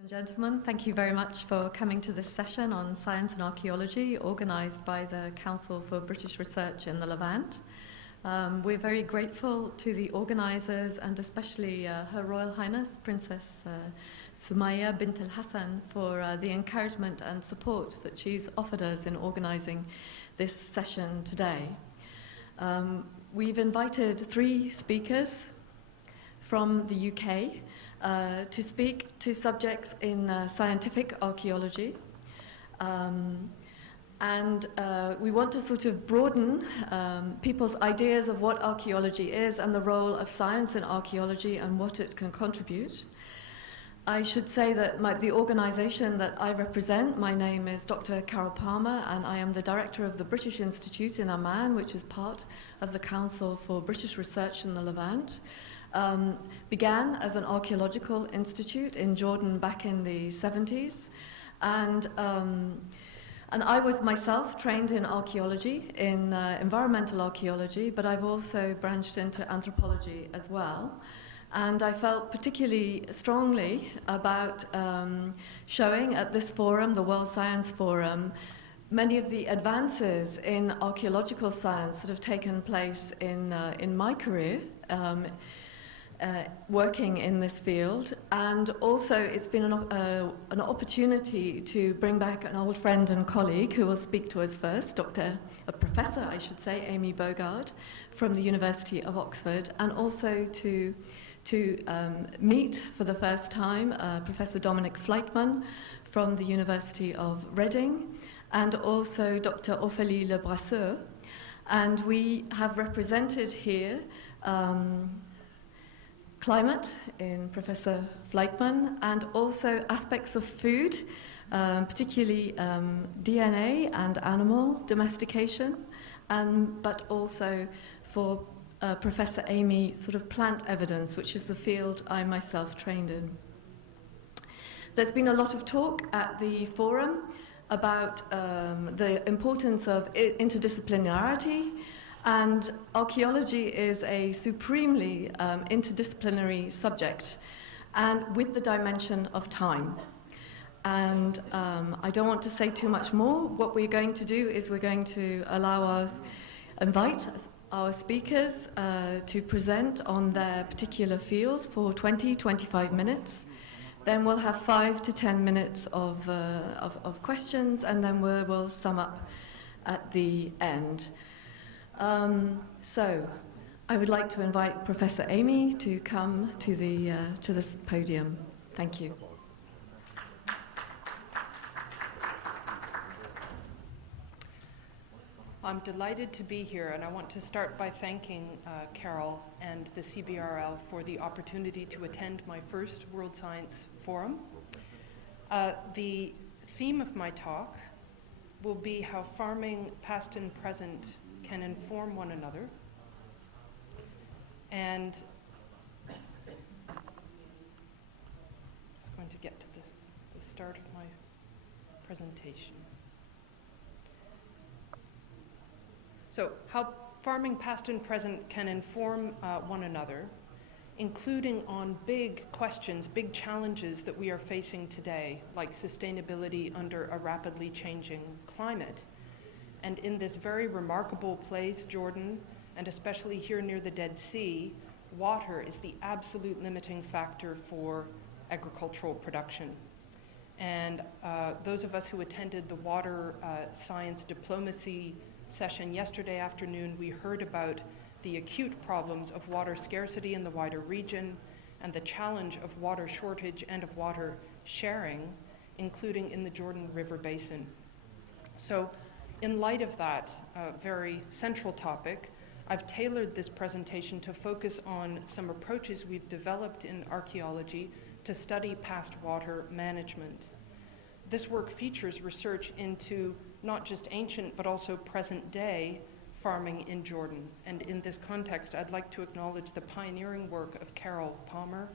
And gentlemen, thank you very much for coming to this session on science and archaeology organised by the Council for British Research in the Levant. We're very grateful to the organisers and especially Her Royal Highness Princess Sumaya bint Al Hassan for the encouragement and support that she's offered us in organising this session today. We've invited 3 speakers from the UK to speak to subjects in scientific archaeology. We want to sort of broaden people's ideas of what archaeology is and the role of science in archaeology and what it can contribute. I should say that the organisation that I represent, my name is Dr. Carol Palmer, and I am the director of the British Institute in Amman, which is part of the Council for British Research in the Levant. Began as an archaeological institute in Jordan back in the 70s, and I was myself trained in archaeology, in environmental archaeology, but I've also branched into anthropology as well. And I felt particularly strongly about showing at this forum, the World Science Forum, many of the advances in archaeological science that have taken place in my career, working in this field. And also it's been an opportunity to bring back an old friend and colleague who will speak to us first, a professor, I should say, Amy Bogard from the University of Oxford, and also to meet for the first time Professor Dominic Fleitman from the University of Reading, and also Dr. Ophélie Le Brasseur. And we have represented here climate in Professor Fleitman, and also aspects of food, particularly DNA and animal domestication, but also for Professor Amy, sort of plant evidence, which is the field I myself trained in. There's been a lot of talk at the forum about the importance of interdisciplinarity, and archaeology is a supremely interdisciplinary subject, and with the dimension of time. And I don't want to say too much more. What we're going to do is we're going to invite our speakers to present on their particular fields for 20-25 minutes. Then we'll have 5 to 10 minutes of questions, and then we'll sum up at the end. So I would like to invite Professor Amy to come to the podium. Thank you. I'm delighted to be here, and I want to start by thanking Carol and the CBRL for the opportunity to attend my first World Science Forum. The theme of my talk will be how farming past and present can inform one another. And I'm just going to get to the start of my presentation. So, how farming past and present can inform one another, including on big questions, big challenges that we are facing today, like sustainability under a rapidly changing climate. And in this very remarkable place, Jordan, and especially here near the Dead Sea, water is the absolute limiting factor for agricultural production. And those of us who attended the water science diplomacy session yesterday afternoon, we heard about the acute problems of water scarcity in the wider region and the challenge of water shortage and of water sharing, including in the Jordan River Basin. So in light of that very central topic, I've tailored this presentation to focus on some approaches we've developed in archaeology to study past water management. This work features research into not just ancient but also present day farming in Jordan. And in this context, I'd like to acknowledge the pioneering work of Carol Palmer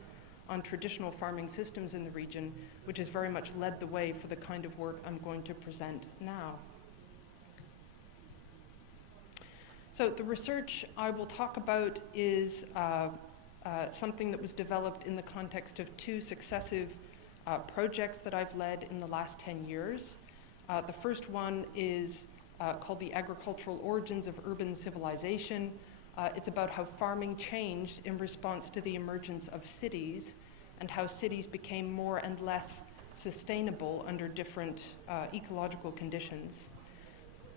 on traditional farming systems in the region, which has very much led the way for the kind of work I'm going to present now. So the research I will talk about is something that was developed in the context of 2 successive projects that I've led in the last 10 years. The first one is called The Agricultural Origins of Urban Civilization. It's about how farming changed in response to the emergence of cities and how cities became more and less sustainable under different ecological conditions.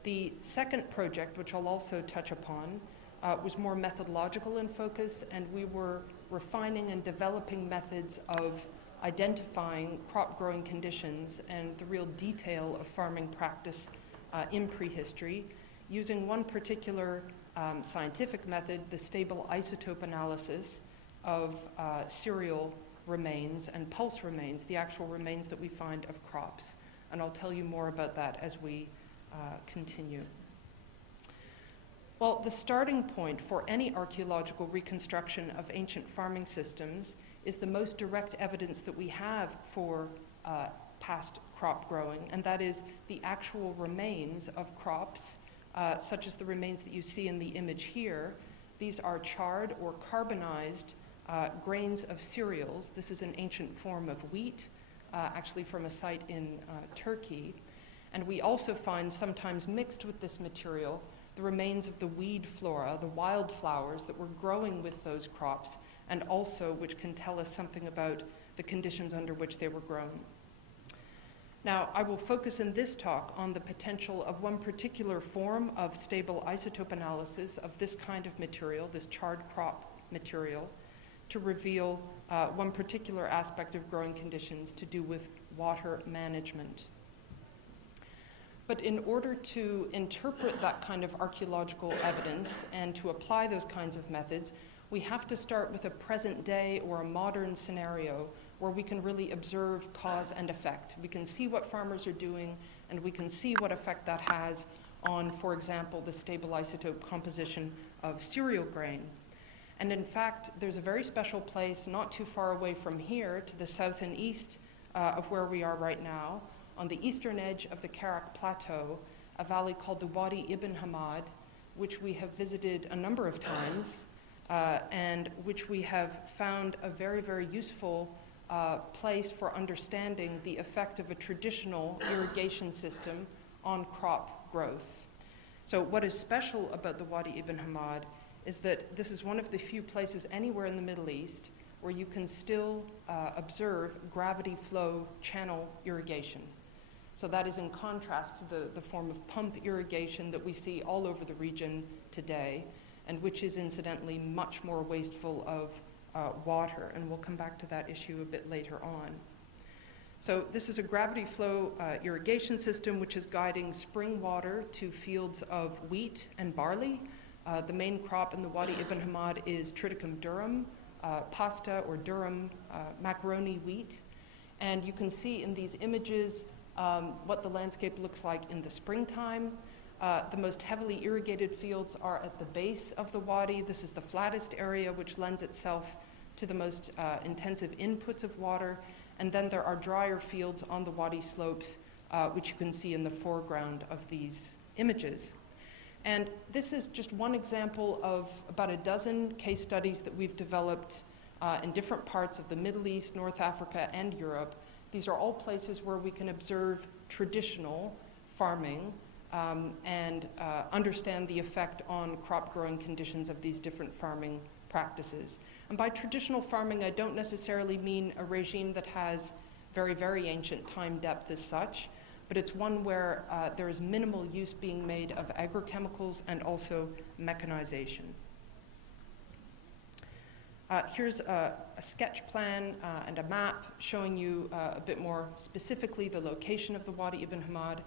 The second project, which I'll also touch upon, was more methodological in focus, and we were refining and developing methods of identifying crop growing conditions and the real detail of farming practice in prehistory, using one particular scientific method, the stable isotope analysis of cereal remains and pulse remains, the actual remains that we find of crops. And I'll tell you more about that as we continue. Well, the starting point for any archaeological reconstruction of ancient farming systems is the most direct evidence that we have for past crop growing, and that is the actual remains of crops, such as the remains that you see in the image here. These are charred or carbonized grains of cereals. This is an ancient form of wheat, actually from a site in Turkey. And we also find, sometimes mixed with this material, the remains of the weed flora, the wildflowers that were growing with those crops, and also which can tell us something about the conditions under which they were grown. Now, I will focus in this talk on the potential of one particular form of stable isotope analysis of this kind of material, this charred crop material, to reveal one particular aspect of growing conditions to do with water management. But in order to interpret that kind of archaeological evidence and to apply those kinds of methods, we have to start with a present day or a modern scenario where we can really observe cause and effect. We can see what farmers are doing, and we can see what effect that has on, for example, the stable isotope composition of cereal grain. And in fact, there's a very special place not too far away from here to the south and east of where we are right now, on the eastern edge of the Karak Plateau, a valley called the Wadi Ibn Hamad, which we have visited a number of times, and which we have found a very, very useful place for understanding the effect of a traditional irrigation system on crop growth. So what is special about the Wadi Ibn Hamad is that this is one of the few places anywhere in the Middle East where you can still observe gravity flow channel irrigation. So that is in contrast to the form of pump irrigation that we see all over the region today, and which is incidentally much more wasteful of water, and we'll come back to that issue a bit later on. So this is a gravity flow irrigation system which is guiding spring water to fields of wheat and barley. The main crop in the Wadi Ibn Hamad is Triticum durum, pasta or durum macaroni wheat. And you can see in these images what the landscape looks like in the springtime. The most heavily irrigated fields are at the base of the wadi. This is the flattest area, which lends itself to the most intensive inputs of water. And then there are drier fields on the wadi slopes, which you can see in the foreground of these images. And this is just one example of about a dozen case studies that we've developed in different parts of the Middle East, North Africa, and Europe. These are all places where we can observe traditional farming and understand the effect on crop growing conditions of these different farming practices. And by traditional farming, I don't necessarily mean a regime that has very, very ancient time depth as such, but it's one where there is minimal use being made of agrochemicals and also mechanization. Here's a sketch plan and a map showing you a bit more specifically the location of the Wadi Ibn Hamad.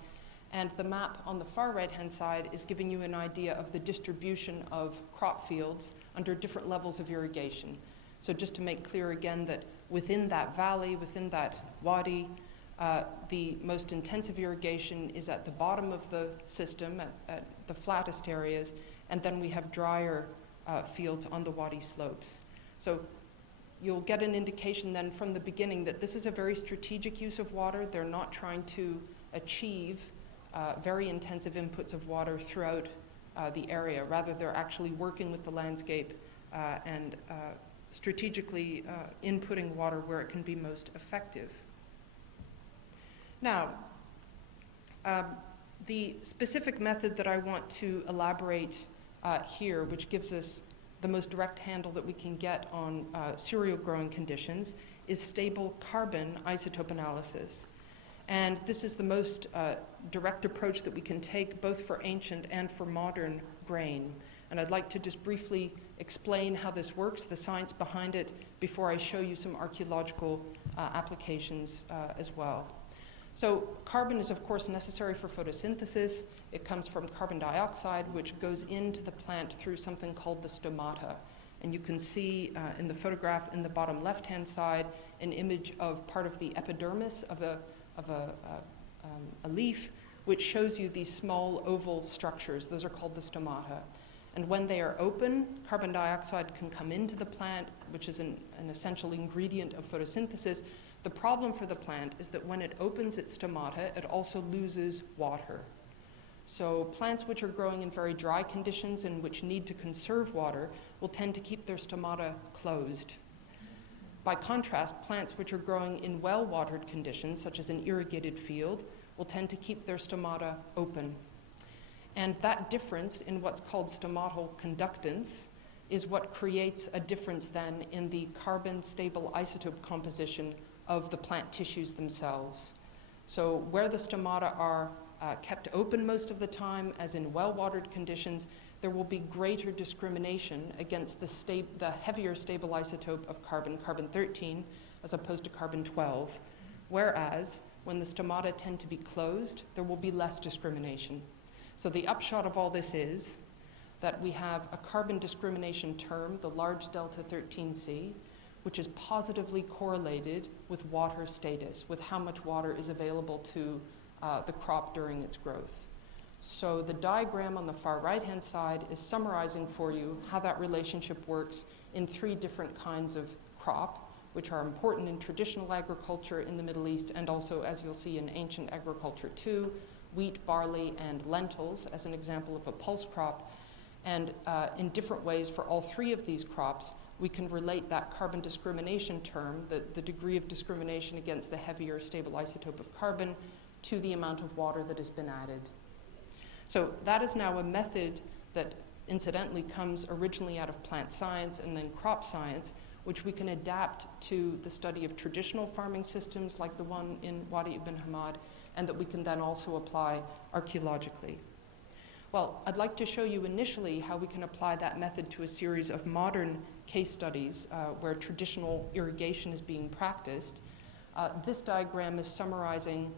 And the map on the far right-hand side is giving you an idea of the distribution of crop fields under different levels of irrigation. So just to make clear again that within that valley, within that wadi, the most intensive irrigation is at the bottom of the system, at the flattest areas, and then we have drier fields on the wadi slopes. So you'll get an indication then from the beginning that this is a very strategic use of water. They're not trying to achieve very intensive inputs of water throughout the area. Rather, they're actually working with the landscape and strategically inputting water where it can be most effective. Now, the specific method that I want to elaborate here, which gives us the most direct handle that we can get on cereal growing conditions, is stable carbon isotope analysis. And this is the most direct approach that we can take both for ancient and for modern grain. And I'd like to just briefly explain how this works, the science behind it, before I show you some archaeological applications as well. So carbon is of course necessary for photosynthesis. It comes from carbon dioxide, which goes into the plant through something called the stomata. And you can see in the photograph in the bottom left-hand side an image of part of the epidermis of a leaf, which shows you these small oval structures. Those are called the stomata. And when they are open, carbon dioxide can come into the plant, which is an essential ingredient of photosynthesis. The problem for the plant is that when it opens its stomata, it also loses water. So plants which are growing in very dry conditions and which need to conserve water will tend to keep their stomata closed. By contrast, plants which are growing in well-watered conditions, such as an irrigated field, will tend to keep their stomata open. And that difference in what's called stomatal conductance is what creates a difference then in the carbon stable isotope composition of the plant tissues themselves. So where the stomata are kept open most of the time, as in well-watered conditions, there will be greater discrimination against the heavier stable isotope of carbon, carbon-13, as opposed to carbon-12. Whereas when the stomata tend to be closed, there will be less discrimination. So the upshot of all this is that we have a carbon discrimination term, the large delta 13C, which is positively correlated with water status, with how much water is available to the crop during its growth. So the diagram on the far right-hand side is summarizing for you how that relationship works in three different kinds of crop, which are important in traditional agriculture in the Middle East and also, as you'll see, in ancient agriculture too, wheat, barley, and lentils as an example of a pulse crop. And in different ways for all three of these crops, we can relate that carbon discrimination term, the degree of discrimination against the heavier stable isotope of carbon, to the amount of water that has been added. So that is now a method that incidentally comes originally out of plant science and then crop science, which we can adapt to the study of traditional farming systems like the one in Wadi ibn Hamad, and that we can then also apply archaeologically. Well, I'd like to show you initially how we can apply that method to a series of modern case studies where traditional irrigation is being practiced. This diagram is summarizing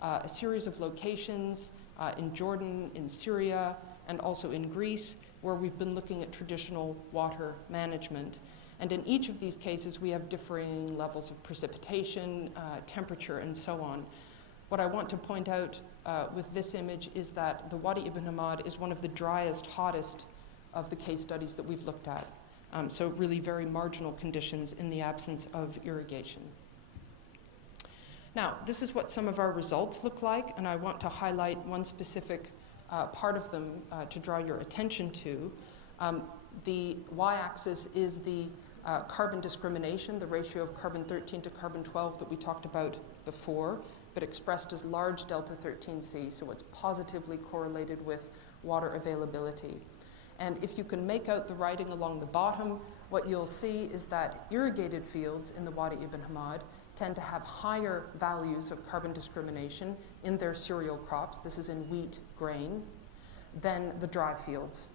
a series of locations in Jordan, in Syria, and also in Greece, where we've been looking at traditional water management. And in each of these cases, we have differing levels of precipitation, temperature, and so on. What I want to point out with this image is that the Wadi ibn Hamad is one of the driest, hottest of the case studies that we've looked at. So really very marginal conditions in the absence of irrigation. Now, this is what some of our results look like, and I want to highlight one specific part of them to draw your attention to. The y-axis is the carbon discrimination, the ratio of carbon-13 to carbon-12 that we talked about before, but expressed as large delta 13C, so it's positively correlated with water availability. And if you can make out the writing along the bottom, what you'll see is that irrigated fields in the Wadi ibn Hamad tend to have higher values of carbon discrimination in their cereal crops, this is in wheat, grain, than the dry fields.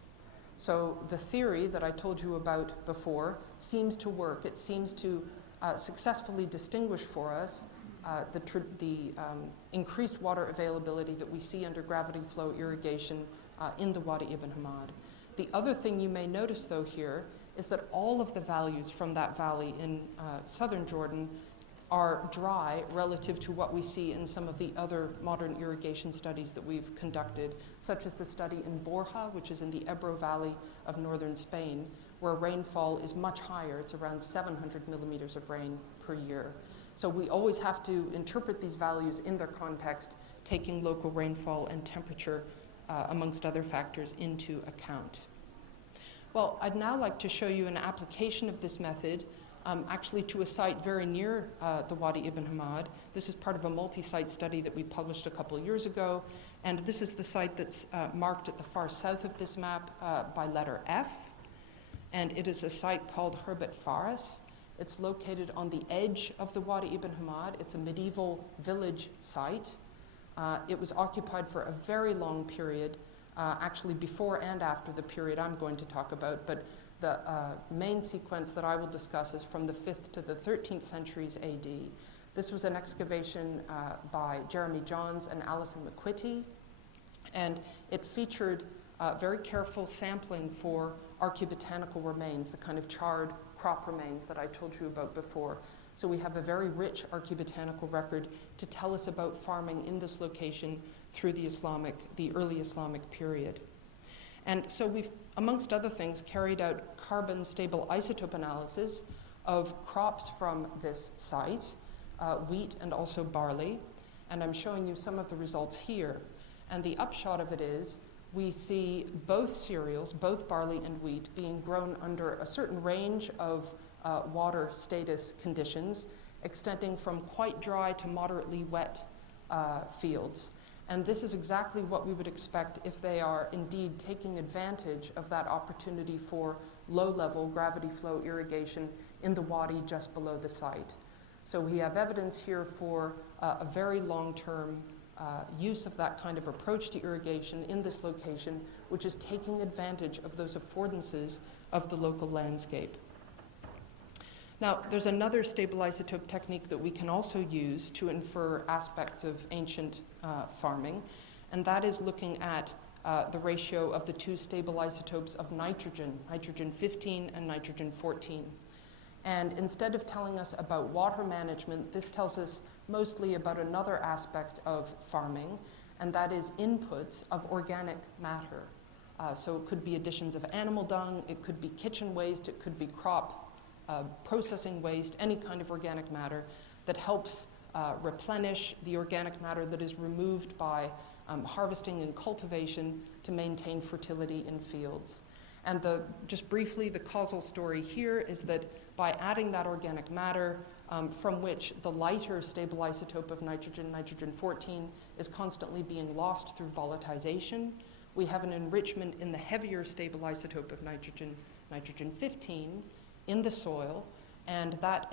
So the theory that I told you about before seems to work. It seems to successfully distinguish for us the increased water availability that we see under gravity flow irrigation in the Wadi ibn Hamad. The other thing you may notice though here is that all of the values from that valley in southern Jordan are dry relative to what we see in some of the other modern irrigation studies that we've conducted, such as the study in Borja, which is in the Ebro Valley of northern Spain, where rainfall is much higher. It's around 700 millimeters of rain per year. So we always have to interpret these values in their context, taking local rainfall and temperature, amongst other factors, into account. Well, I'd now like to show you an application of this method actually to a site very near the Wadi Ibn Hamad. This is part of a multi-site study that we published a couple of years ago. And this is the site that's marked at the far south of this map by letter F. And it is a site called Herbet Faris. It's located on the edge of the Wadi Ibn Hamad. It's a medieval village site. It was occupied for a very long period, actually before and after the period I'm going to talk about, but the main sequence that I will discuss is from the 5th to the 13th centuries AD. This was an excavation by Jeremy Johns and Alison McQuitty, and it featured very careful sampling for archaeobotanical remains, the kind of charred crop remains that I told you about before. So we have a very rich archaeobotanical record to tell us about farming in this location through the early Islamic period. And so we've, amongst other things, carried out carbon stable isotope analysis of crops from this site, wheat and also barley. And I'm showing you some of the results here. And the upshot of it is we see both cereals, both barley and wheat, being grown under a certain range of water status conditions, extending from quite dry to moderately wet fields. And this is exactly what we would expect if they are indeed taking advantage of that opportunity for low-level gravity flow irrigation in the wadi just below the site. So we have evidence here for a very long-term use of that kind of approach to irrigation in this location, which is taking advantage of those affordances of the local landscape. Now, there's another stable isotope technique that we can also use to infer aspects of ancient farming, and that is looking at the ratio of the two stable isotopes of nitrogen, nitrogen 15 and nitrogen 14. And instead of telling us about water management, this tells us mostly about another aspect of farming, and that is inputs of organic matter. So it could be additions of animal dung, it could be kitchen waste, it could be crop processing waste, any kind of organic matter that helps replenish the organic matter that is removed by harvesting and cultivation to maintain fertility in fields. And just briefly, the causal story here is that by adding that organic matter, from which the lighter stable isotope of nitrogen, nitrogen 14, is constantly being lost through volatilization, we have an enrichment in the heavier stable isotope of nitrogen, nitrogen 15, in the soil, and that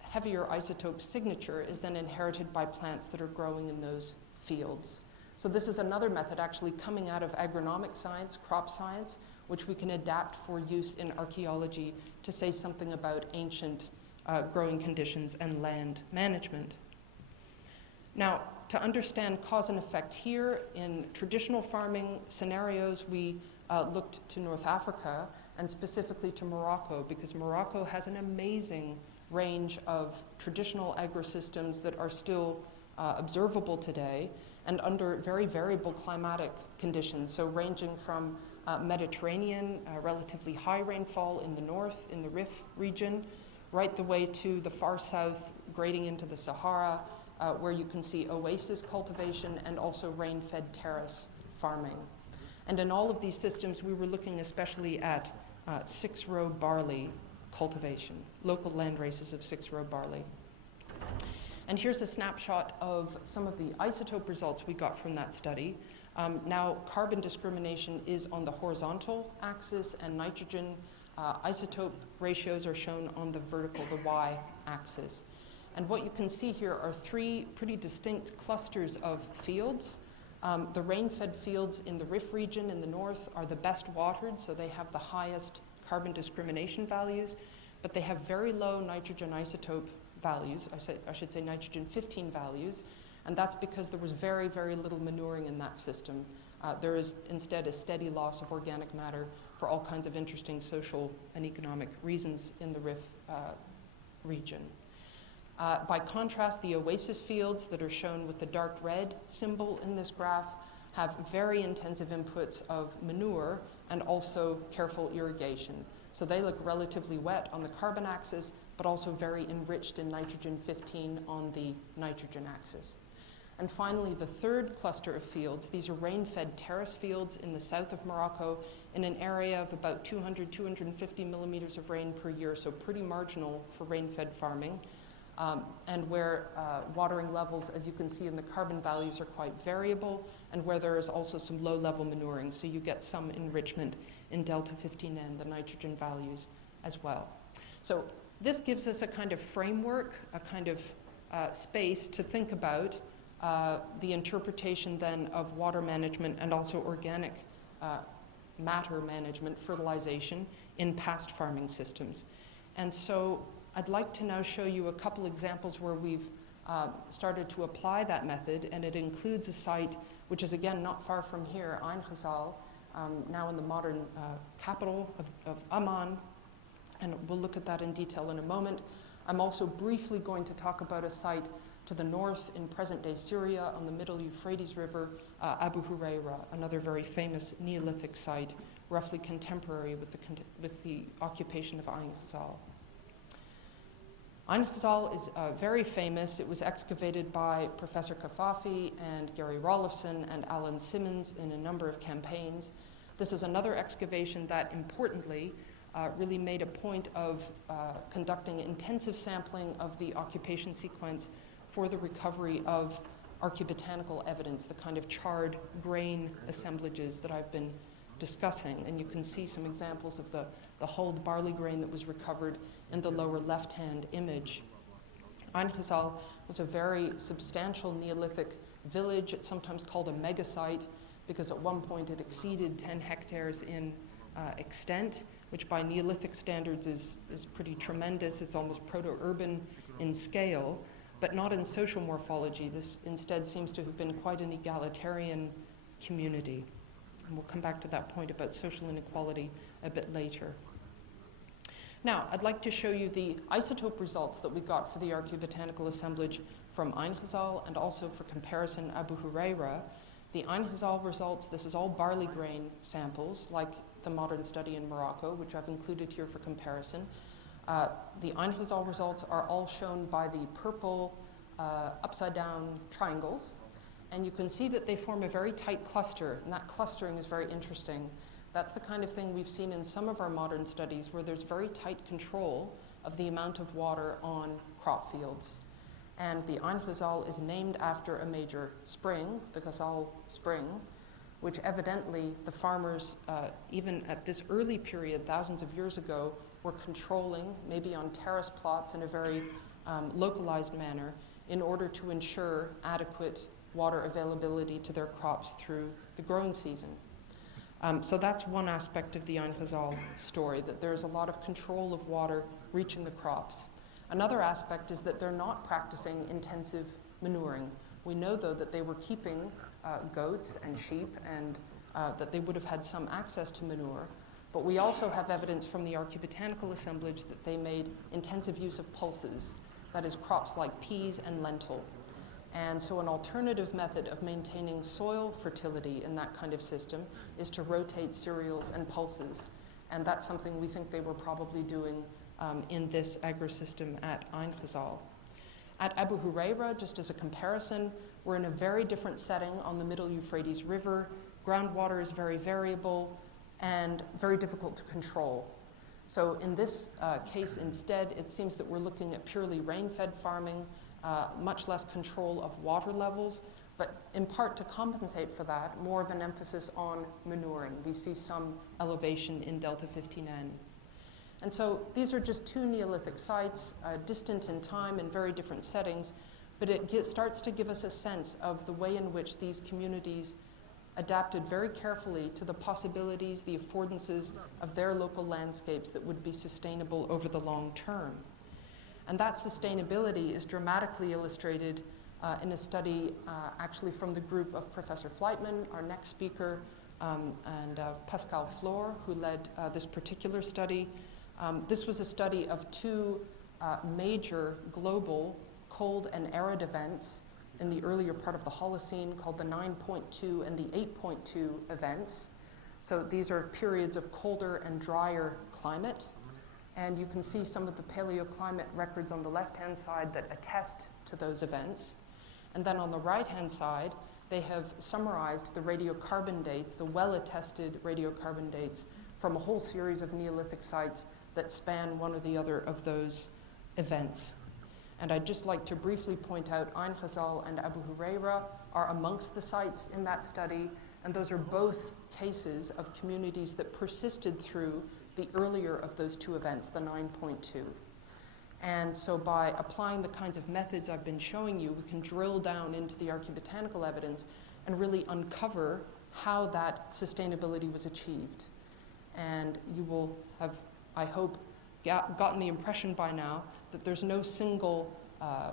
heavier isotope signature is then inherited by plants that are growing in those fields. So this is another method actually coming out of agronomic science, crop science, which we can adapt for use in archaeology to say something about ancient growing conditions and land management. Now, to understand cause and effect here, in traditional farming scenarios, we looked to North Africa and specifically to Morocco, because Morocco has an amazing range of traditional agrosystems that are still observable today and under very variable climatic conditions. So ranging from Mediterranean, relatively high rainfall in the north, in the Rif region, right the way to the far south, grading into the Sahara, where you can see oasis cultivation and also rain-fed terrace farming. And in all of these systems, we were looking especially at 6-row barley cultivation, local land races of 6-row barley. And here's a snapshot of some of the isotope results we got from that study. Now, carbon discrimination is on the horizontal axis, and nitrogen isotope ratios are shown on the vertical, the y-axis. And what you can see here are 3 pretty distinct clusters of fields. The rain-fed fields in the Rif region in the north are the best watered, so they have the highest carbon discrimination values, but they have very low nitrogen isotope values, I should say nitrogen 15 values, and that's because there was very, very little manuring in that system. There is instead a steady loss of organic matter for all kinds of interesting social and economic reasons in the Rif region. By contrast, the oasis fields that are shown with the dark red symbol in this graph have very intensive inputs of manure and also careful irrigation. So they look relatively wet on the carbon axis, but also very enriched in nitrogen 15 on the nitrogen axis. And finally, the third cluster of fields, these are rain-fed terrace fields in the south of Morocco in an area of about 200, 250 millimeters of rain per year, so pretty marginal for rain-fed farming, and where watering levels, as you can see in the carbon values, are quite variable, and where there is also some low-level manuring, so you get some enrichment in delta 15N, the nitrogen values as well. So this gives us a kind of framework, a kind of space to think about the interpretation then of water management and also organic matter management, fertilization, in past farming systems. And so I'd like to now show you a couple examples where we've started to apply that method, and it includes a site which is again not far from here, Ain Ghazal, now in the modern capital of Amman, and we'll look at that in detail in a moment. I'm also briefly going to talk about a site to the north in present-day Syria on the middle Euphrates River, Abu Huraira, another very famous Neolithic site, roughly contemporary with the occupation of Ain Ghazal. Ain Ghazal is very famous. It was excavated by Professor Kafafi and Gary Rollifson and Alan Simmons in a number of campaigns. This is another excavation that, importantly, really made a point of conducting intensive sampling of the occupation sequence for the recovery of archaeobotanical evidence, the kind of charred grain assemblages that I've been discussing. And you can see some examples of the hulled barley grain that was recovered in the lower left-hand image. Ain Ghazal was a very substantial Neolithic village. It's sometimes called a megasite because at one point it exceeded 10 hectares in extent, which by Neolithic standards is pretty tremendous. It's almost proto-urban in scale, but not in social morphology. This instead seems to have been quite an egalitarian community. And we'll come back to that point about social inequality a bit later. Now, I'd like to show you the isotope results that we got for the archaeobotanical assemblage from Ain Ghazal and also for comparison Abu Huraira. The Ain Ghazal results, this is all barley grain samples, like the modern study in Morocco, which I've included here for comparison. The Ain Ghazal results are all shown by the purple upside-down triangles. And you can see that they form a very tight cluster, and that clustering is very interesting. That's the kind of thing we've seen in some of our modern studies where there's very tight control of the amount of water on crop fields. And the Ain Ghazal is named after a major spring, the Ghazal Spring, which evidently the farmers, even at this early period, thousands of years ago, were controlling, maybe on terrace plots in a very localized manner, in order to ensure adequate water availability to their crops through the growing season. So that's one aspect of the Ain Ghazal story, that there's a lot of control of water reaching the crops. Another aspect is that they're not practicing intensive manuring. We know, though, that they were keeping goats and sheep and that they would have had some access to manure. But we also have evidence from the archaeobotanical assemblage that they made intensive use of pulses, that is, crops like peas and lentil. And so an alternative method of maintaining soil fertility in that kind of system is to rotate cereals and pulses. And that's something we think they were probably doing in this agro-system at Ain Ghazal. At Abu Huraira, just as a comparison, we're in a very different setting on the middle Euphrates River. Groundwater is very variable and very difficult to control. So in this case instead, it seems that we're looking at purely rain-fed farming, much less control of water levels, but in part to compensate for that, more of an emphasis on manuring. We see some elevation in delta 15N. And so these are just two Neolithic sites, distant in time in very different settings, but it starts to give us a sense of the way in which these communities adapted very carefully to the possibilities, the affordances of their local landscapes that would be sustainable over the long term. And that sustainability is dramatically illustrated in a study actually from the group of Professor Fleitman, our next speaker, and Pascal Flore, who led this particular study. This was a study of two major global cold and arid events in the earlier part of the Holocene called the 9.2 and the 8.2 events. So these are periods of colder and drier climate. And you can see some of the paleoclimate records on the left-hand side that attest to those events. And then on the right-hand side, they have summarized the radiocarbon dates, the well-attested radiocarbon dates from a whole series of Neolithic sites that span one or the other of those events. And I'd just like to briefly point out Ain Ghazal and Abu Huraira are amongst the sites in that study, and those are both cases of communities that persisted through the earlier of those two events, the 9.2. And so by applying the kinds of methods I've been showing you, we can drill down into the archaeobotanical evidence and really uncover how that sustainability was achieved. And you will have, I hope, gotten the impression by now that there's no single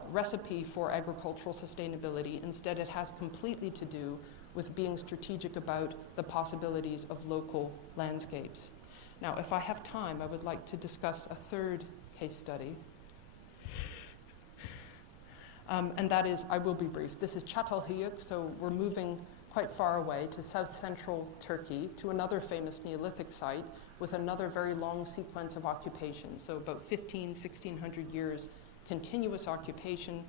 recipe for agricultural sustainability. Instead, it has completely to do with being strategic about the possibilities of local landscapes. Now, if I have time, I would like to discuss a third case study. And that is, I will be brief. This is Çatalhöyük, so we're moving quite far away to south-central Turkey, to another famous Neolithic site with another very long sequence of occupation. So about 1600 years continuous occupation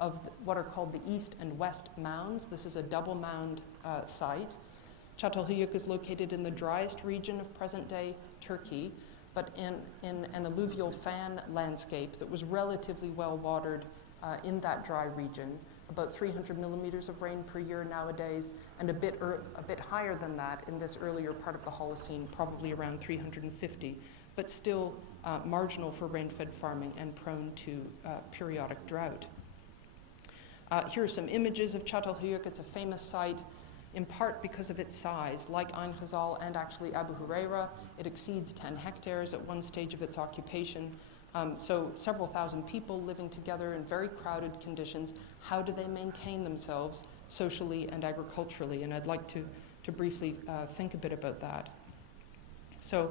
of what are called the East and West Mounds. This is a double mound site. Çatalhöyük is located in the driest region of present-day Turkey, but in an alluvial fan landscape that was relatively well watered in that dry region, about 300 millimeters of rain per year nowadays, and a bit higher than that in this earlier part of the Holocene, probably around 350, but still marginal for rain-fed farming and prone to periodic drought. Here are some images of Çatalhöyük. It's a famous site in part because of its size. Like Ain Ghazal and actually Abu Huraira, it exceeds 10 hectares at one stage of its occupation. So several thousand people living together in very crowded conditions. How do they maintain themselves socially and agriculturally? And I'd like to briefly think a bit about that. So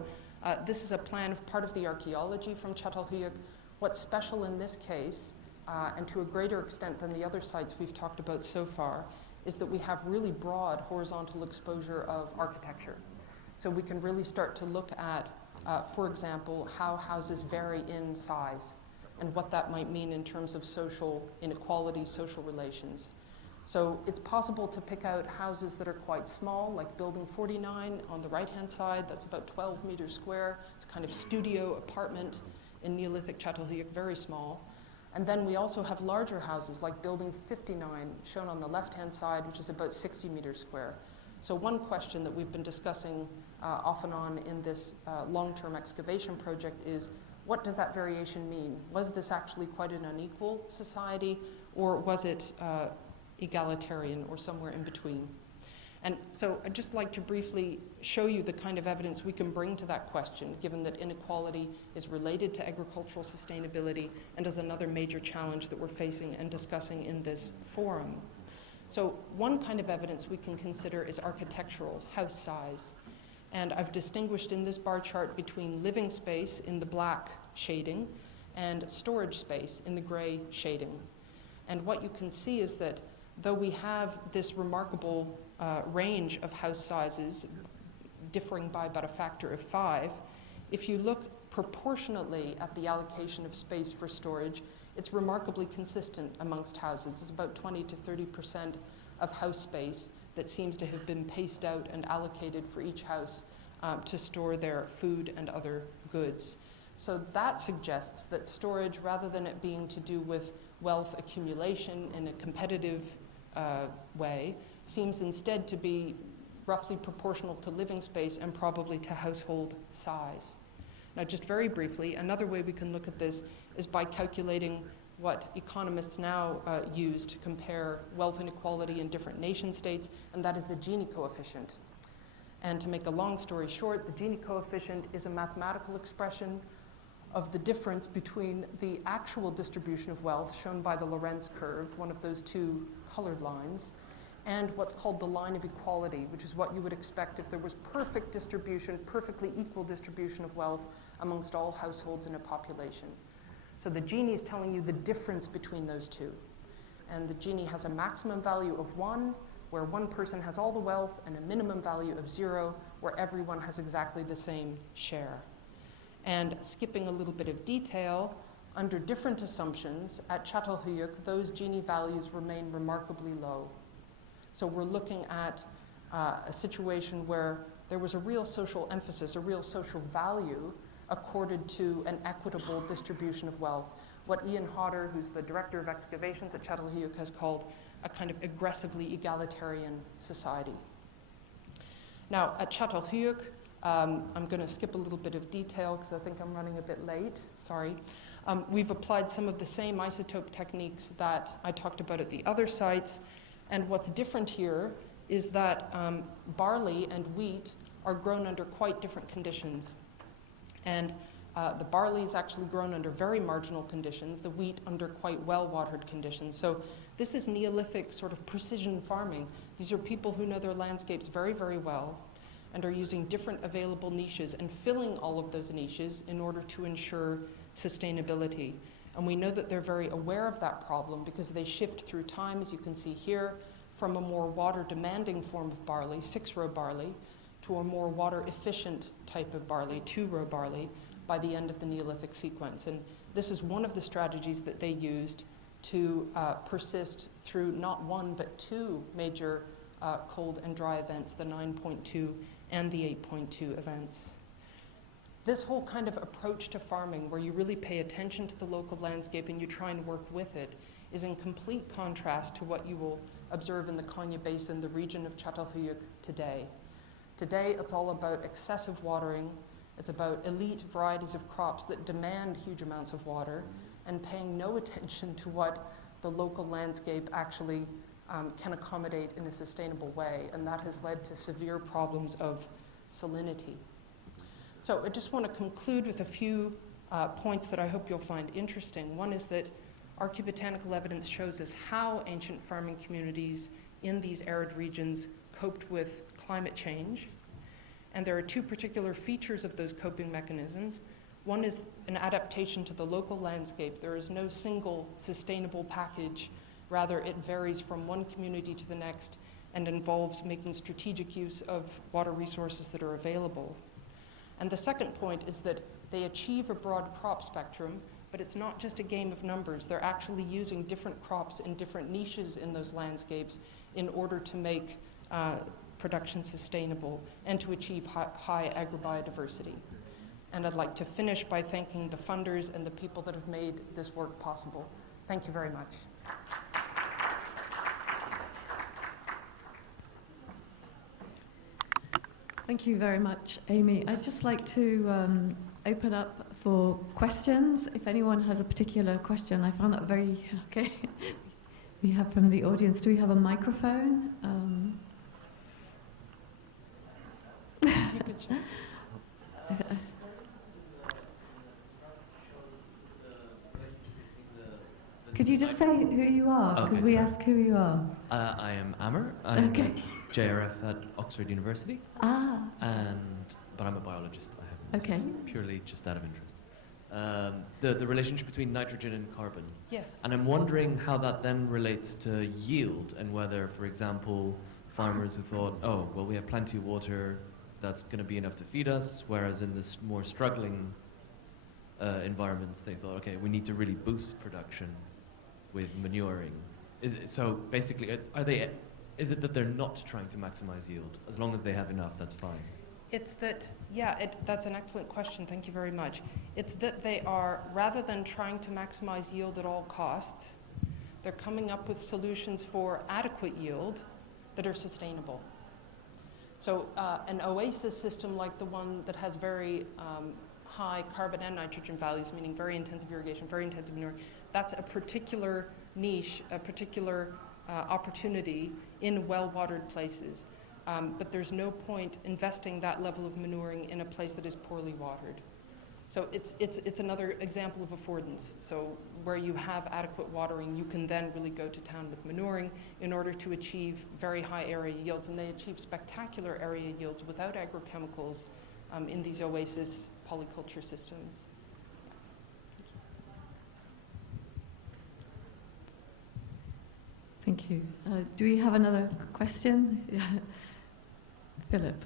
this is a plan of part of the archaeology from Çatalhöyük. What's special in this case, and to a greater extent than the other sites we've talked about so far, is that we have really broad horizontal exposure of architecture. So we can really start to look at for example, how houses vary in size and what that might mean in terms of social inequality, social relations. So it's possible to pick out houses that are quite small, like building 49 on the right-hand side. That's about 12 meters square. It's a kind of studio apartment in Neolithic Çatalhöyük, very small. And then we also have larger houses, like building 59, shown on the left-hand side, which is about 60 meters square. So one question that we've been discussing off and on in this long-term excavation project is, what does that variation mean? Was this actually quite an unequal society, or was it egalitarian or somewhere in between? And so I'd just like to briefly show you the kind of evidence we can bring to that question, given that inequality is related to agricultural sustainability and is another major challenge that we're facing and discussing in this forum. So one kind of evidence we can consider is architectural, house size. And I've distinguished in this bar chart between living space in the black shading and storage space in the gray shading. And what you can see is that though we have this remarkable range of house sizes differing by about a factor of 5, if you look proportionately at the allocation of space for storage, it's remarkably consistent amongst houses. It's about 20 to 30% of house space that seems to have been paced out and allocated for each house to store their food and other goods. So that suggests that storage, rather than it being to do with wealth accumulation in a competitive way, seems instead to be roughly proportional to living space and probably to household size. Now, just very briefly, another way we can look at this is by calculating what economists now use to compare wealth inequality in different nation states, and that is the Gini coefficient. And to make a long story short, the Gini coefficient is a mathematical expression of the difference between the actual distribution of wealth, shown by the Lorenz curve, one of those two colored lines, and what's called the line of equality, which is what you would expect if there was perfect distribution, perfectly equal distribution of wealth amongst all households in a population. So the Gini is telling you the difference between those two. And the Gini has a maximum value of 1, where one person has all the wealth, and a minimum value of 0, where everyone has exactly the same share. And skipping a little bit of detail, under different assumptions, at Çatalhöyük, those Gini values remain remarkably low. So we're looking at a situation where there was a real social emphasis, a real social value accorded to an equitable distribution of wealth. What Ian Hodder, who's the director of excavations at Çatalhöyük, has called a kind of aggressively egalitarian society. Now, at Çatalhöyük, I'm going to skip a little bit of detail because I think I'm running a bit late, sorry. We've applied some of the same isotope techniques that I talked about at the other sites, and what's different here is that barley and wheat are grown under quite different conditions. And the barley is actually grown under very marginal conditions, the wheat under quite well-watered conditions. So this is Neolithic sort of precision farming. These are people who know their landscapes very, very well and are using different available niches and filling all of those niches in order to ensure sustainability. And we know that they're very aware of that problem because they shift through time, as you can see here, from a more water-demanding form of barley, 6-row barley, to a more water-efficient type of barley, 2-row barley, by the end of the Neolithic sequence. And this is one of the strategies that they used to persist through not one, but two major cold and dry events, the 9.2 and the 8.2 events. This whole kind of approach to farming, where you really pay attention to the local landscape and you try and work with it, is in complete contrast to what you will observe in the Konya Basin, the region of Çatalhöyük today. Today, it's all about excessive watering. It's about elite varieties of crops that demand huge amounts of water and paying no attention to what the local landscape actually can accommodate in a sustainable way. And that has led to severe problems of salinity. So I just want to conclude with a few points that I hope you'll find interesting. One is that archaeobotanical evidence shows us how ancient farming communities in these arid regions coped with climate change. And there are two particular features of those coping mechanisms. One is an adaptation to the local landscape. There is no single sustainable package. Rather, it varies from one community to the next and involves making strategic use of water resources that are available. And the second point is that they achieve a broad crop spectrum, but it's not just a game of numbers. They're actually using different crops in different niches in those landscapes in order to make production sustainable and to achieve high agrobiodiversity. And I'd like to finish by thanking the funders and the people that have made this work possible. Thank you very much. Thank you very much, Amy. I'd just like to open up for questions. If anyone has a particular question, I found that very, okay. We have from the audience, do we have a microphone? Could you just say who you are? Okay, Could we sorry. ask who you are? I am Amr. I'm Okay. at JRF at Oxford University, Ah, but I'm a biologist. I have Okay. purely just out of interest. The relationship between nitrogen and carbon, Yes. and I'm wondering how that then relates to yield, and whether, for example, farmers who thought, oh, well, we have plenty of water, that's going to be enough to feed us, whereas in this more struggling environments, they thought, okay, we need to really boost production with manuring. So basically, is it that they're not trying to maximize yield? As long as they have enough, that's fine. It's that, that's an excellent question, thank you very much. It's that they are, rather than trying to maximize yield at all costs, they're coming up with solutions for adequate yield that are sustainable. So an oasis system like the one that has very high carbon and nitrogen values, meaning very intensive irrigation, very intensive manure, that's a particular niche, a particular opportunity in well-watered places. But there's no point investing that level of manuring in a place that is poorly watered. So it's another example of affordance. So where you have adequate watering, you can then really go to town with manuring in order to achieve very high area yields. And they achieve spectacular area yields without agrochemicals in these oasis polyculture systems. thank you. Do we have another question? Philip,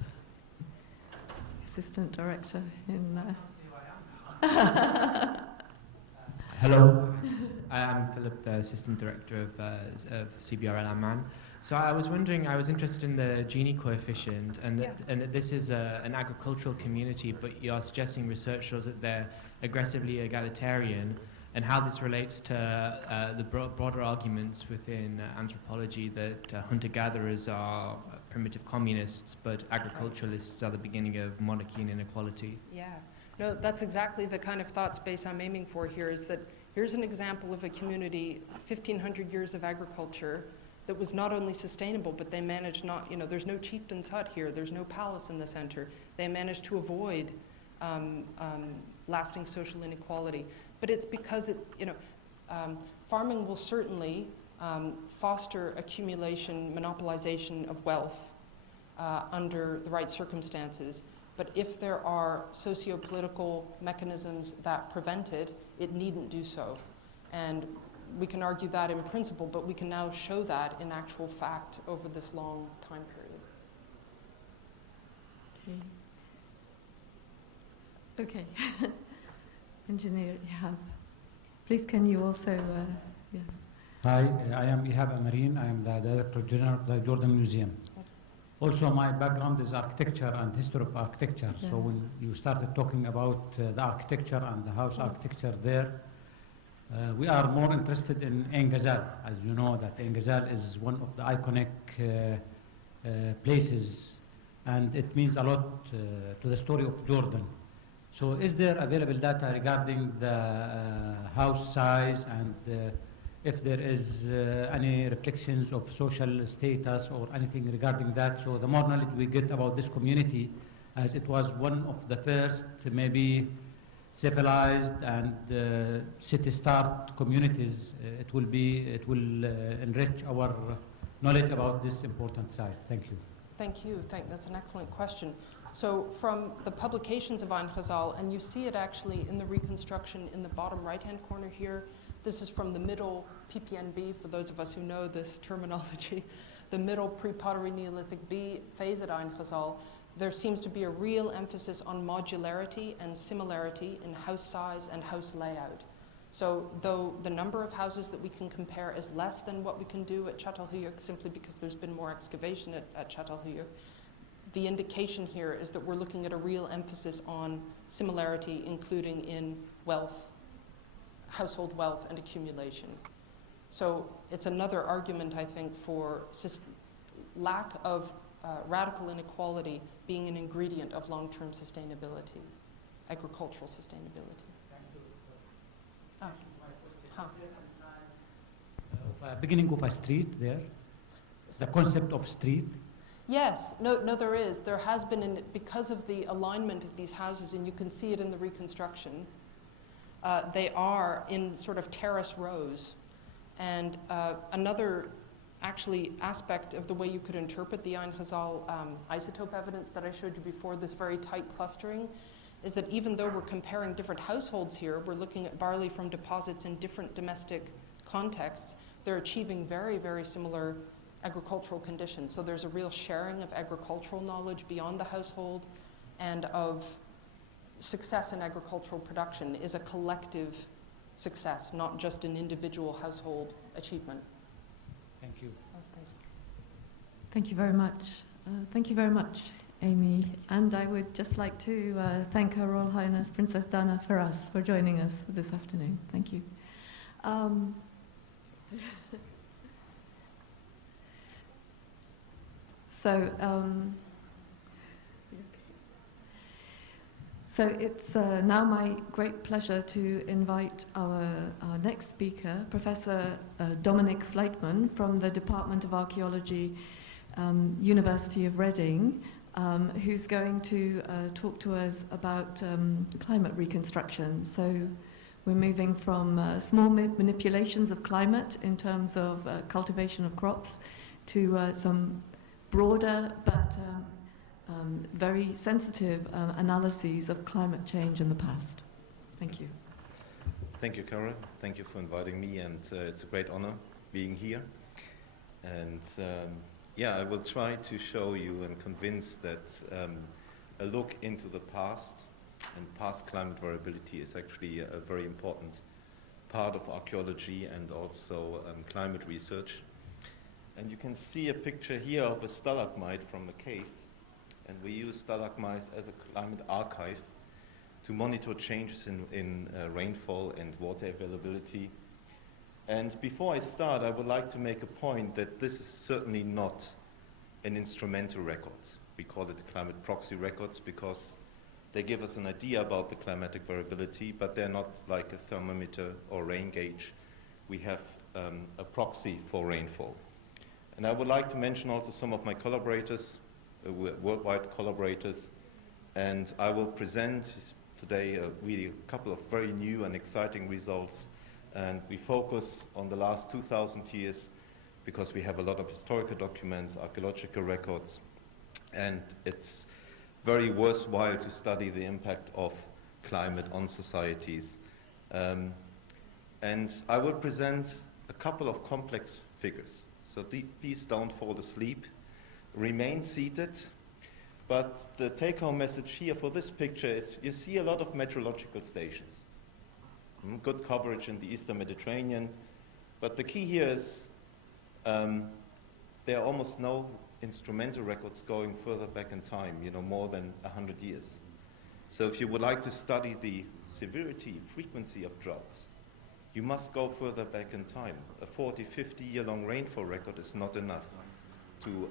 Assistant Director in... Hello, I'm Philip, the Assistant Director of CBRL Amman. So I was wondering, I was interested in the Gini coefficient, and that this is an agricultural community, but you're suggesting research shows that they're aggressively egalitarian, and how this relates to the broader arguments within anthropology that hunter-gatherers are primitive communists, but agriculturalists are the beginning of monarchy and inequality. Yeah. No, that's exactly the kind of thought space I'm aiming for here, is that here's an example of a community, 1,500 years of agriculture, that was not only sustainable, but they managed not, there's no chieftain's hut here, there's no palace in the center. They managed to avoid lasting social inequality. But it's because farming will certainly foster accumulation, monopolization of wealth under the right circumstances. But if there are socio-political mechanisms that prevent it, it needn't do so. And we can argue that in principle, but we can now show that in actual fact over this long time period. Okay. Engineer Ihab. Please, can you also, yes. Hi, I am Ihab Amarin. I am the Director General of the Jordan Museum. Also, my background is architecture and history of architecture. Yeah. So when you started talking about the architecture and the house architecture there, we are more interested in Ain Ghazal. As you know, that Ain Ghazal is one of the iconic places, and it means a lot to the story of Jordan. So is there available data regarding the house size and if there is any reflections of social status or anything regarding that? So the more knowledge we get about this community, as it was one of the first maybe civilized and city-start communities, it will enrich our knowledge about this important site. Thank you. Thank you. That's an excellent question. So from the publications of Ain Ghazal, and you see it actually in the reconstruction in the bottom right-hand corner here. This is from the middle PPNB, for those of us who know this terminology, the middle pre-pottery Neolithic B phase at Ain Ghazal. There seems to be a real emphasis on modularity and similarity in house size and house layout. So though the number of houses that we can compare is less than what we can do at Çatalhöyük, simply because there's been more excavation at Çatalhöyük, the indication here is that we're looking at a real emphasis on similarity, including in wealth, household wealth and accumulation. So it's another argument, I think, for lack of radical inequality being an ingredient of long-term sustainability, agricultural sustainability. Beginning of a street there, the concept of street. Yes, no, there is. There has been, because of the alignment of these houses, and you can see it in the reconstruction, they are in sort of terrace rows. And another actually aspect of the way you could interpret the Ain Ghazal isotope evidence that I showed you before, this very tight clustering, is that even though we're comparing different households here, we're looking at barley from deposits in different domestic contexts, they're achieving very, very similar agricultural conditions. So there's a real sharing of agricultural knowledge beyond the household, and of success in agricultural production is a collective success, not just an individual household achievement. Thank you. Oh, thank you. Thank you very much. Thank you very much, Amy. And I would just like to thank Her Royal Highness Princess Dana Faras for joining us this afternoon. Thank you. So it's now my great pleasure to invite our next speaker, Professor Dominic Fleitman from the Department of Archaeology, University of Reading, who's going to talk to us about climate reconstruction. So we're moving from small manipulations of climate in terms of cultivation of crops to some broader but very sensitive analyses of climate change in the past. Thank you. Thank you, Karen. Thank you for inviting me, and it's a great honor being here. And yeah, I will try to show you and convince that a look into the past and past climate variability is actually a very important part of archaeology and also climate research. And you can see a picture here of a stalagmite from a cave. And we use stalagmites as a climate archive to monitor changes in rainfall and water availability. And before I start, I would like to make a point that this is certainly not an instrumental record. We call it climate proxy records because they give us an idea about the climatic variability, but they're not like a thermometer or rain gauge. We have a proxy for rainfall. And I would like to mention also some of my collaborators, worldwide collaborators, and I will present today really a couple of very new and exciting results. And we focus on the last 2,000 years because we have a lot of historical documents, archaeological records, and it's very worthwhile to study the impact of climate on societies. And I will present a couple of complex figures. So please don't fall asleep. Remain seated. But the take-home message here for this picture is you see a lot of meteorological stations. Good coverage in the Eastern Mediterranean. But the key here is there are almost no instrumental records going further back in time, more than 100 years. So if you would like to study the severity, frequency of droughts, you must go further back in time. A 40, 50-year-long rainfall record is not enough to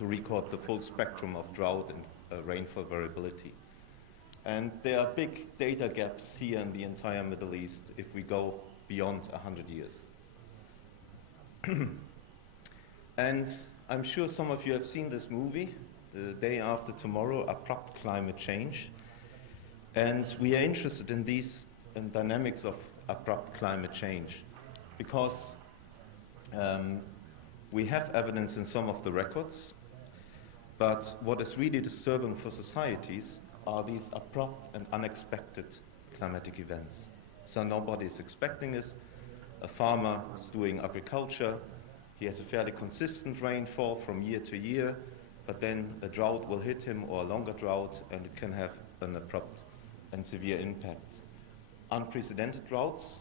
record the full spectrum of drought and rainfall variability. And there are big data gaps here in the entire Middle East if we go beyond 100 years. And I'm sure some of you have seen this movie, The Day After Tomorrow, Abrupt Climate Change. And we are interested in these dynamics of abrupt climate change because we have evidence in some of the records, but what is really disturbing for societies are these abrupt and unexpected climatic events. So nobody is expecting this. A farmer is doing agriculture. He has a fairly consistent rainfall from year to year, but then a drought will hit him or a longer drought, and it can have an abrupt and severe impact. Unprecedented droughts,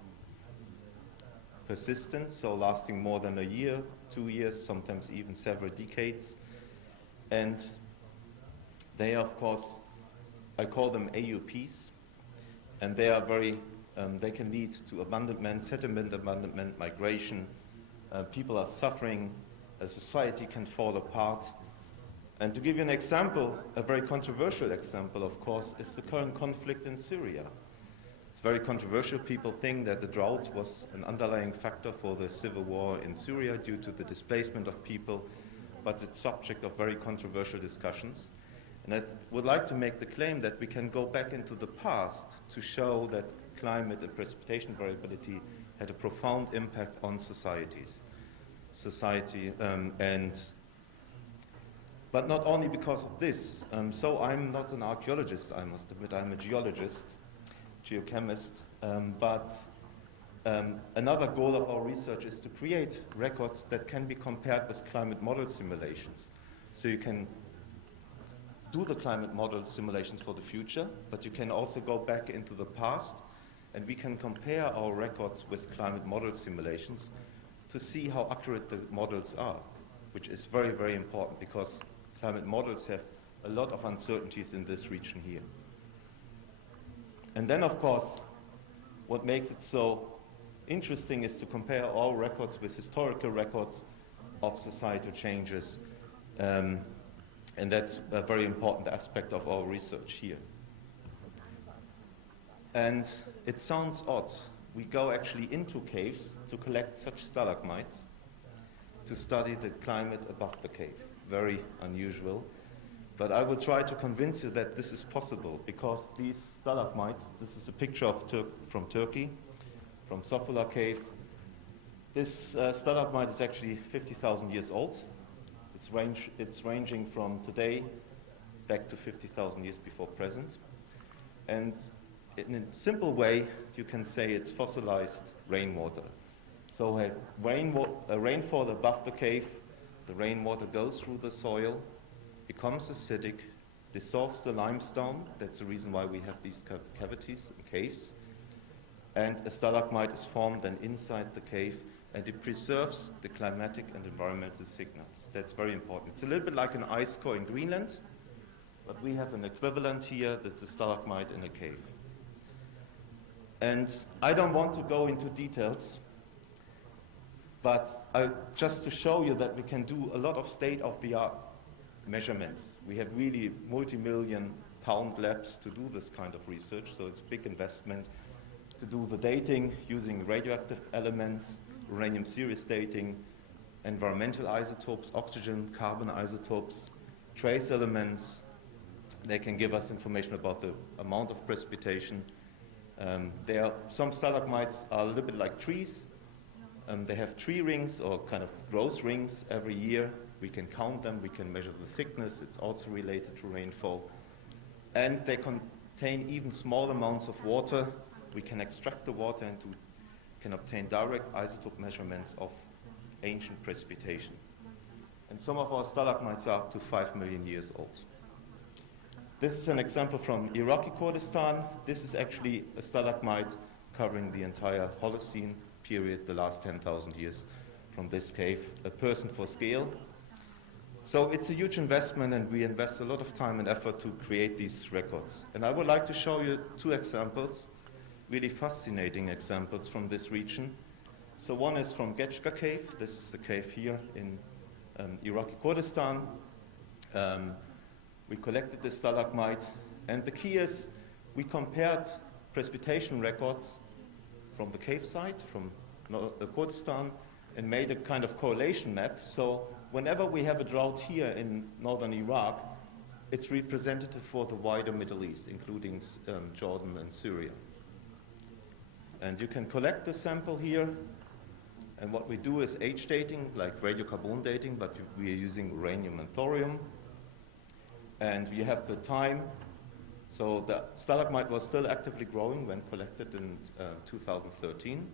persistent, so lasting more than a year, 2 years, sometimes even several decades. And they are, of course, I call them AUPs, and they are they can lead to abandonment, settlement abandonment, migration. People are suffering, a society can fall apart. And to give you an example, a very controversial example, of course, is the current conflict in Syria. It's very controversial. People think that the drought was an underlying factor for the civil war in Syria due to the displacement of people, but it's subject of very controversial discussions. And I would like to make the claim that we can go back into the past to show that climate and precipitation variability had a profound impact on societies. But not only because of this. So I'm not an archaeologist, I must admit, I'm a geologist, geochemist, but another goal of our research is to create records that can be compared with climate model simulations. So you can do the climate model simulations for the future, but you can also go back into the past, and we can compare our records with climate model simulations to see how accurate the models are, which is very, very important because climate models have a lot of uncertainties in this region here. And then, of course, what makes it so interesting is to compare all records with historical records of societal changes. And that's a very important aspect of our research here. And it sounds odd. We go actually into caves to collect such stalagmites to study the climate above the cave. Very unusual. But I will try to convince you that this is possible because these stalagmites, this is a picture from Turkey, from Sofula Cave. This stalagmite is actually 50,000 years old. It's ranging from today back to 50,000 years before present. And in a simple way, you can say it's fossilized rainwater. So a rainfall above the cave, the rainwater goes through the soil, becomes acidic, dissolves the limestone. That's the reason why we have these cavities and caves. and a stalagmite is formed then inside the cave, and it preserves the climatic and environmental signals. That's very important. It's a little bit like an ice core in Greenland, but we have an equivalent here that's a stalagmite in a cave. And I don't want to go into details, but just to show you that we can do a lot of state-of-the-art measurements. We have really multi-million pound labs to do this kind of research, so it's a big investment to do the dating using radioactive elements, uranium series dating, environmental isotopes, oxygen, carbon isotopes, trace elements. They can give us information about the amount of precipitation. Some stalagmites are a little bit like trees. They have tree rings or kind of growth rings every year. We can count them, we can measure the thickness. It's also related to rainfall. And they contain even small amounts of water. We can extract the water and can obtain direct isotope measurements of ancient precipitation. And some of our stalagmites are up to 5 million years old. This is an example from Iraqi Kurdistan. This is actually a stalagmite covering the entire Holocene period, the last 10,000 years from this cave, a person for scale. So it's a huge investment, and we invest a lot of time and effort to create these records. And I would like to show you 2 examples, really fascinating examples from this region. So one is from Getchka Cave. This is the cave here in Iraqi Kurdistan. We collected this stalagmite, and the key is we compared precipitation records from the cave site, from Kurdistan, and made a kind of correlation map. So whenever we have a drought here in northern Iraq, it's representative for the wider Middle East, including Jordan and Syria. And you can collect the sample here, and what we do is age dating, like radiocarbon dating, but we are using uranium and thorium. And we have the time. So the stalagmite was still actively growing when collected in 2013.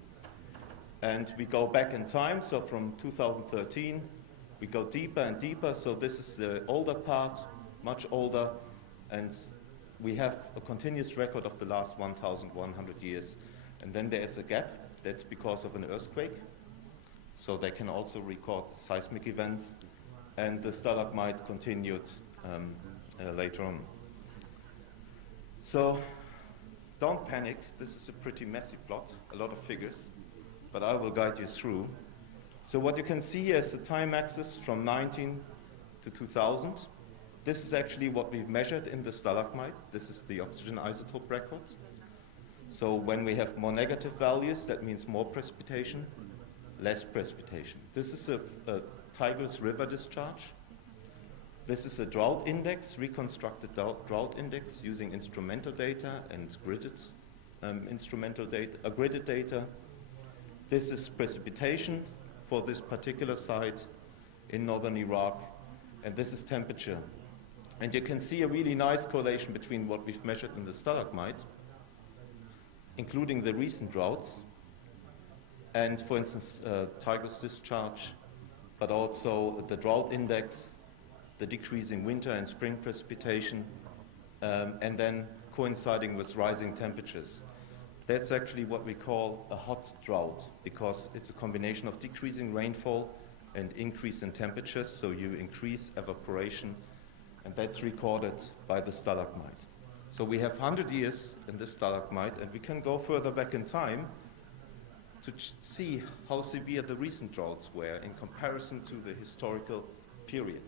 And we go back in time, so from 2013, we go deeper and deeper. So this is the older part, much older, and we have a continuous record of the last 1,100 years. And then there is a gap. That's because of an earthquake. So they can also record seismic events. And the stalagmite continued later on. So don't panic. This is a pretty messy plot, a lot of figures, but I will guide you through. So what you can see here is the time axis from 19 to 2000. This is actually what we've measured in the stalagmite. This is the oxygen isotope record. So when we have more negative values, that means more precipitation, less precipitation. This is a Tigris River discharge. This is a drought index, reconstructed drought index using instrumental data and gridded gridded data. This is precipitation for this particular site in northern Iraq, and this is temperature. And you can see a really nice correlation between what we've measured in the stalagmite, including the recent droughts, and for instance, Tigris discharge, but also the drought index, the decreasing winter and spring precipitation, and then coinciding with rising temperatures. That's actually what we call a hot drought, because it's a combination of decreasing rainfall and increase in temperatures, so you increase evaporation, and that's recorded by the stalagmite. So we have 100 years in this stalagmite, and we can go further back in time to see how severe the recent droughts were in comparison to the historical period.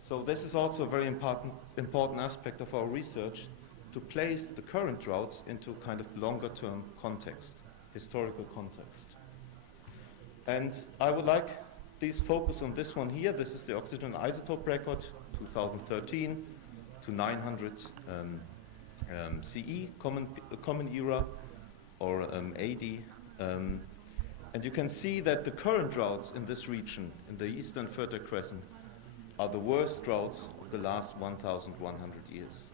So this is also a very important aspect of our research, to place the current droughts into kind of longer-term context, historical context. And I would like, please focus on this one here. This is the oxygen isotope record, 2013 to 900 CE, common era, or AD. And you can see that the current droughts in this region, in the Eastern Fertile Crescent, are the worst droughts of the last 1,100 years.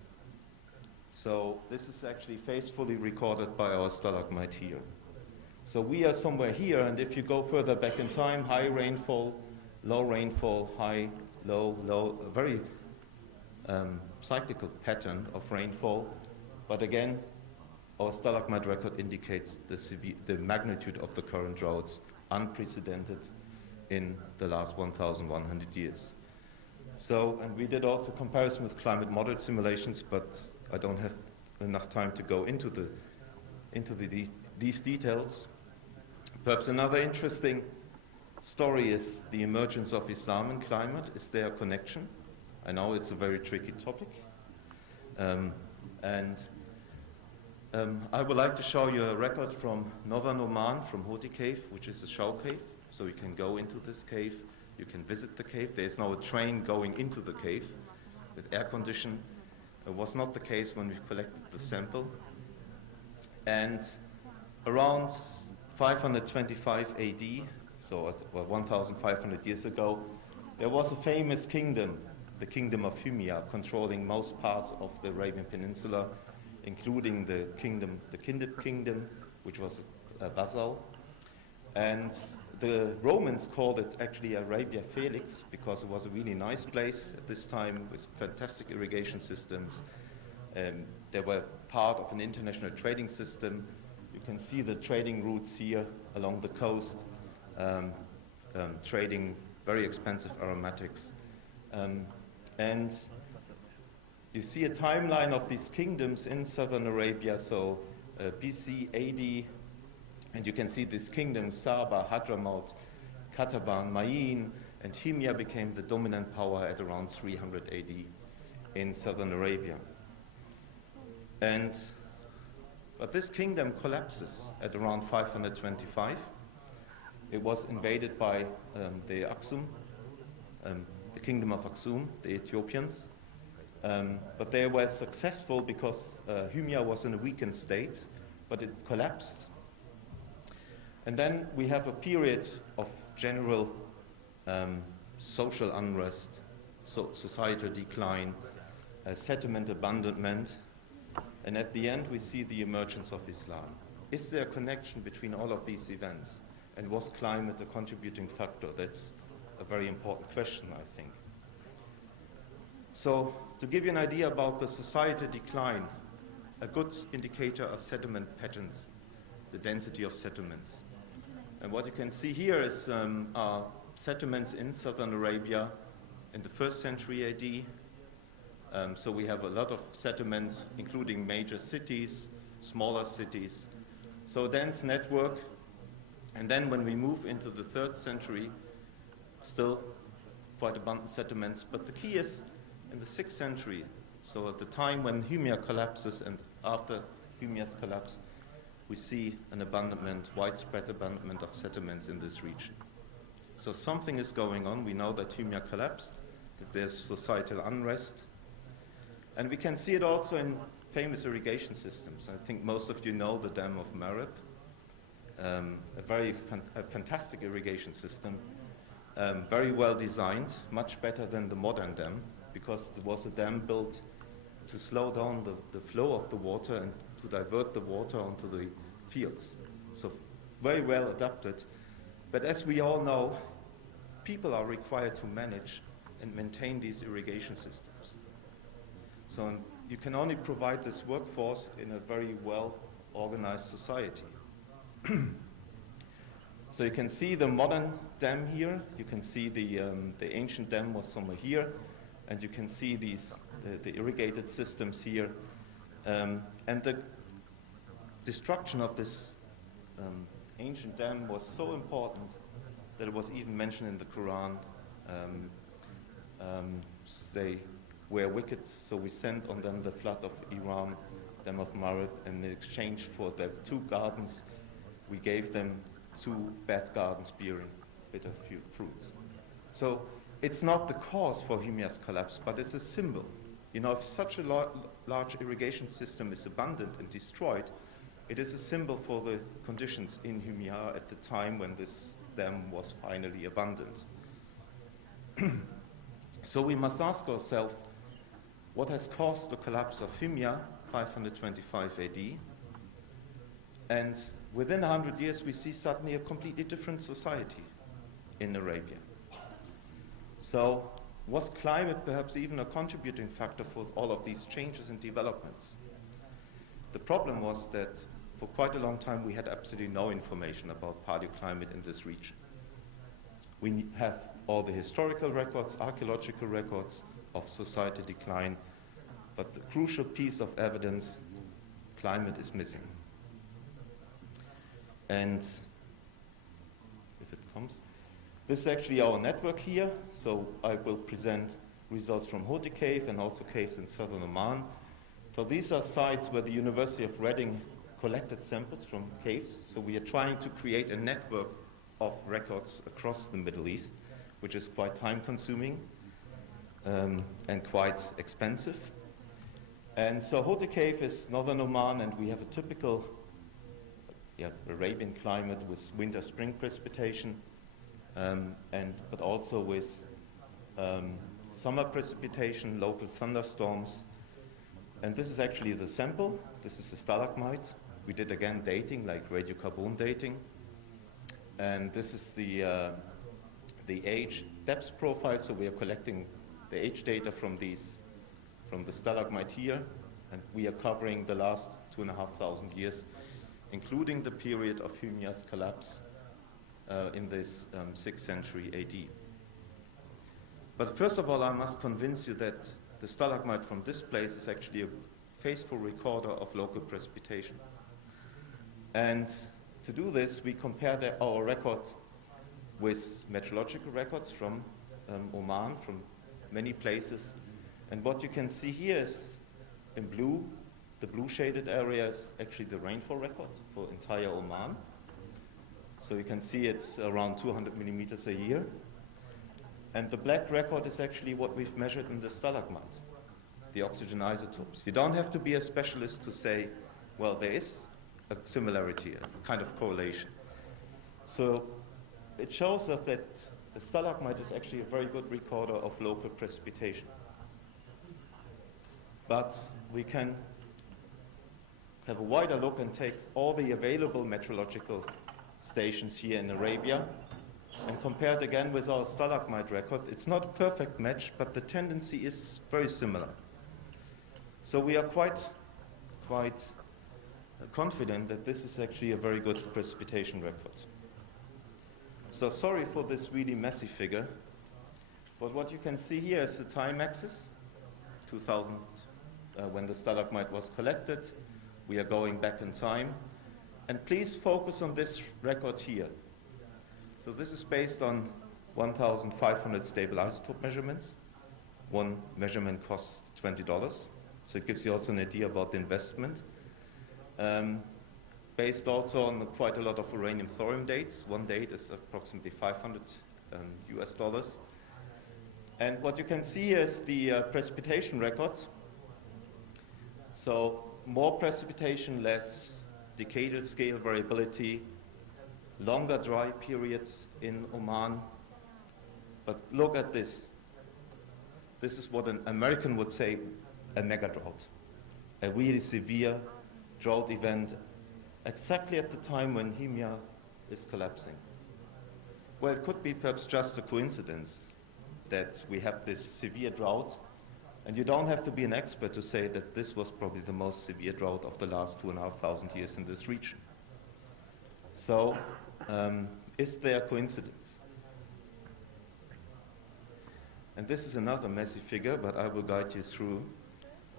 So this is actually faithfully recorded by our stalagmite here. So we are somewhere here, and if you go further back in time, high rainfall, high, low, low, a very cyclical pattern of rainfall. But again, our stalagmite record indicates the magnitude of the current droughts, unprecedented in the last 1,100 years. So, and we did also comparison with climate model simulations, but I don't have enough time to go into these details. Perhaps another interesting story is the emergence of Islam in climate. Is there a connection? I know it's a very tricky topic. I would like to show you a record from northern Oman, from Hoti Cave, which is a show cave. So you can go into this cave, you can visit the cave. There's now a train going into the cave with air condition. It was not the case when we collected the sample. And around 525 AD, so 1,500 years ago, there was a famous kingdom, the kingdom of Hymia, controlling most parts of the Arabian Peninsula, including the Kindib kingdom, which was a vassal. And the Romans called it actually Arabia Felix because it was a really nice place at this time with fantastic irrigation systems. They were part of an international trading system. You can see the trading routes here along the coast, trading very expensive aromatics. And you see a timeline of these kingdoms in southern Arabia, so BC, AD, and you can see these kingdoms, Saba, Hadramaut, Kataban, Ma'in, and Hymia became the dominant power at around 300 AD in southern Arabia. But this kingdom collapses at around 525. It was invaded by the Aksum, the kingdom of Aksum, the Ethiopians. But they were successful because Hymia was in a weakened state, but it collapsed. And then we have a period of general social unrest, societal decline, settlement abandonment, and at the end we see the emergence of Islam. Is there a connection between all of these events? And was climate a contributing factor? That's a very important question, I think. So, to give you an idea about the societal decline, a good indicator are settlement patterns, the density of settlements. And what you can see here is are settlements in southern Arabia in the 1st century AD. So we have a lot of settlements, including major cities, smaller cities. So a dense network. And then when we move into the 3rd century, still quite abundant settlements. But the key is in the 6th century, so at the time when Hymia collapses and after Hymia's collapse, we see an abandonment, widespread abandonment of settlements in this region. So something is going on. We know that Hymia collapsed, that there's societal unrest. And we can see it also in famous irrigation systems. I think most of you know the Dam of Marib, a fantastic irrigation system, very well designed, much better than the modern dam, because there was a dam built to slow down the flow of the water and to divert the water onto the fields. So very well adapted. But as we all know, people are required to manage and maintain these irrigation systems. So you can only provide this workforce in a very well organized society. So you can see the modern dam here. You can see the ancient dam was somewhere here, and you can see the irrigated systems here. And the destruction of this ancient dam was so important that it was even mentioned in the Quran. They were wicked, so we sent on them the flood of Iran, Dam of Marib, and in exchange for the 2 gardens, we gave them 2 bad gardens bearing bitter fruits. So it's not the cause for Hymia's collapse, but it's a symbol. You know, if such a large irrigation system is abandoned and destroyed, it is a symbol for the conditions in Hymia at the time when this dam was finally abandoned. So we must ask ourselves, what has caused the collapse of Hymia, 525 AD? And within 100 years, we see suddenly a completely different society in Arabia. So was climate perhaps even a contributing factor for all of these changes and developments? the problem was that for quite a long time we had absolutely no information about paleoclimate in this region. We have all the historical records, archaeological records of society decline, but the crucial piece of evidence, climate, is missing. And if it comes, this is actually our network here. So I will present results from Hoti Cave and also caves in southern Oman. So these are sites where the University of Reading collected samples from caves. So we are trying to create a network of records across the Middle East, which is quite time-consuming and quite expensive. And so Hoti Cave is northern Oman, and we have a typical Arabian climate with winter-spring precipitation, but also with summer precipitation, local thunderstorms. And this is actually the sample. This is a stalagmite. We did again dating, like radiocarbon dating. And this is the age depth profile. So we are collecting the age data from the stalagmite here, and we are covering the last 2,500 years, including the period of Hymia's collapse in this 6th century AD. But first of all, I must convince you that the stalagmite from this place is actually a faithful recorder of local precipitation. And to do this, we compared our records with meteorological records from Oman, from many places. And what you can see here is in blue, the blue shaded area is actually the rainfall record for entire Oman. So you can see it's around 200 millimeters a year. And the black record is actually what we've measured in the stalagmite, the oxygen isotopes. You don't have to be a specialist to say, well, there is a similarity, a kind of correlation. So it shows us that the stalagmite is actually a very good recorder of local precipitation. But we can have a wider look and take all the available meteorological stations here in Arabia and compare it again with our stalagmite record. It's not a perfect match, but the tendency is very similar. So we are quite confident that this is actually a very good precipitation record. So sorry for this really messy figure, but what you can see here is the time axis, 2000, when the stalagmite was collected. We are going back in time. And please focus on this record here. So this is based on 1,500 stable isotope measurements. One measurement costs $20. So it gives you also an idea about the investment. Based also on quite a lot of uranium thorium dates. One date is approximately 500 US dollars. And what you can see is the precipitation record. So more precipitation, less decadal scale variability, longer dry periods in Oman. But look at this. This is what an American would say a mega drought, a really severe drought event exactly at the time when Hymia is collapsing. Well, it could be perhaps just a coincidence that we have this severe drought, and you don't have to be an expert to say that this was probably the most severe drought of the last 2,500 years in this region. So, is there a coincidence? And this is another messy figure, but I will guide you through.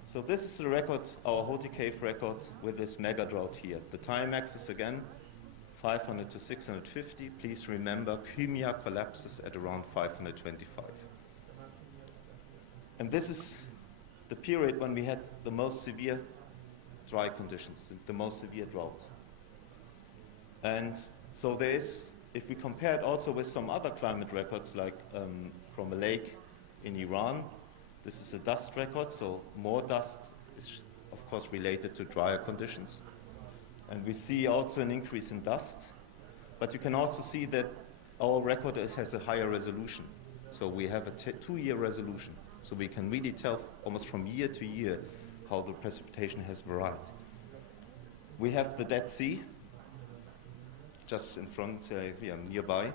So this is the record, our Hoti Cave record with this mega drought here. The time axis again, 500 to 650. Please remember, Hymia collapses at around 525. And this is the period when we had the most severe dry conditions, the most severe drought. And so there is, if we compare it also with some other climate records, like from a lake in Iran, this is a dust record, so more dust is of course related to drier conditions. And we see also an increase in dust, but you can also see that our record has a higher resolution. So we have a 2-year resolution. So we can really tell almost from year to year how the precipitation has varied. We have the Dead Sea just in front, nearby.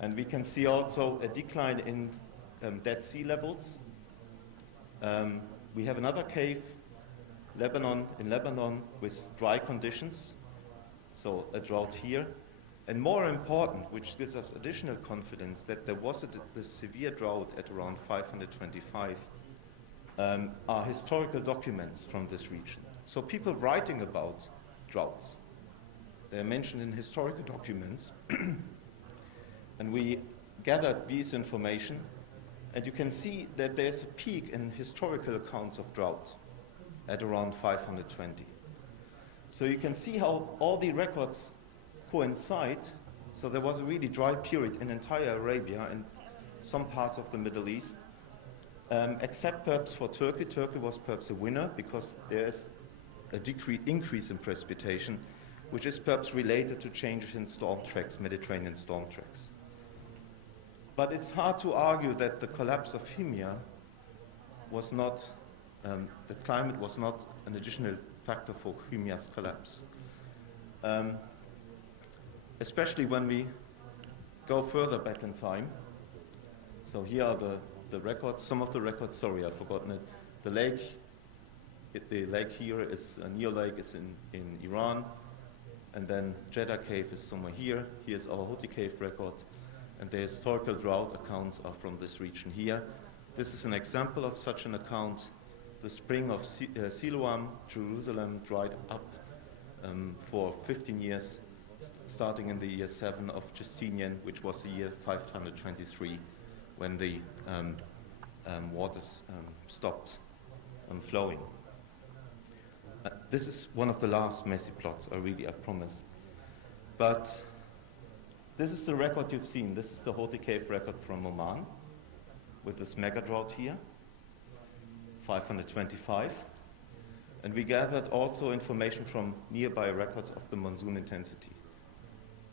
And we can see also a decline in Dead Sea levels. We have another cave Lebanon with dry conditions, so a drought here. And more important, which gives us additional confidence that there was this severe drought at around 525, are historical documents from this region. So people writing about droughts, they're mentioned in historical documents. And we gathered these information, and you can see that there's a peak in historical accounts of drought at around 520. So you can see how all the records coincide. So there was a really dry period in entire Arabia and some parts of the Middle East, except perhaps for Turkey. Turkey was perhaps a winner because there's a increase in precipitation, which is perhaps related to changes in storm tracks, Mediterranean storm tracks. But it's hard to argue that the collapse of Himyar was not, the climate was not an additional factor for Himyar's collapse. Especially when we go further back in time. So here are the records, some of the records, sorry, I've forgotten it. The lake here is, Nile Lake is in Iran, and then Jeddah Cave is somewhere here. Here's our Houthi Cave record, and the historical drought accounts are from this region here. This is an example of such an account. The spring of Siloam, Jerusalem, dried up for 15 years, starting in the year 7 of Justinian, which was the year 523, when the waters stopped flowing. This is one of the last messy plots, I promise. But this is the record you've seen. This is the Houthi Cave record from Oman, with this mega drought here, 525. And we gathered also information from nearby records of the monsoon intensity,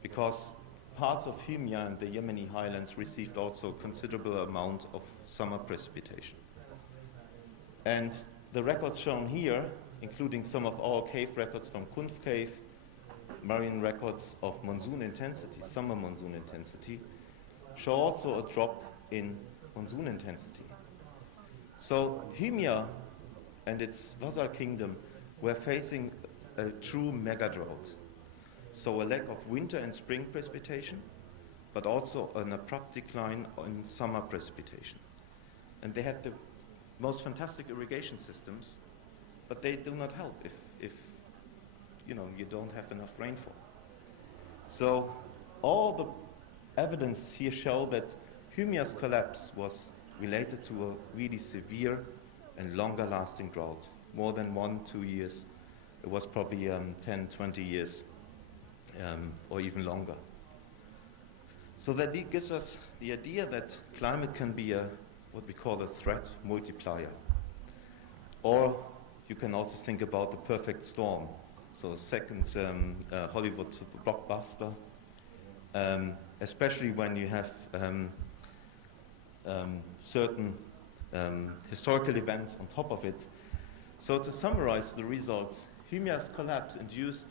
because parts of Himyar and the Yemeni highlands received also a considerable amount of summer precipitation. And the records shown here, including some of our cave records from Kunf Cave, marine records of monsoon intensity, summer monsoon intensity, show also a drop in monsoon intensity. So Himyar and its vassal kingdom were facing a true mega drought. So a lack of winter and spring precipitation, but also an abrupt decline in summer precipitation. And they had the most fantastic irrigation systems, but they do not help if you don't have enough rainfall. So all the evidence here show that Himyar's collapse was related to a really severe and longer lasting drought, more than 1-2 years. It was probably 10-20 years. Or even longer. So that gives us the idea that climate can be what we call a threat multiplier. Or you can also think about the perfect storm. So a second Hollywood blockbuster, especially when you have certain historical events on top of it. So to summarize the results, Himyar's collapse induced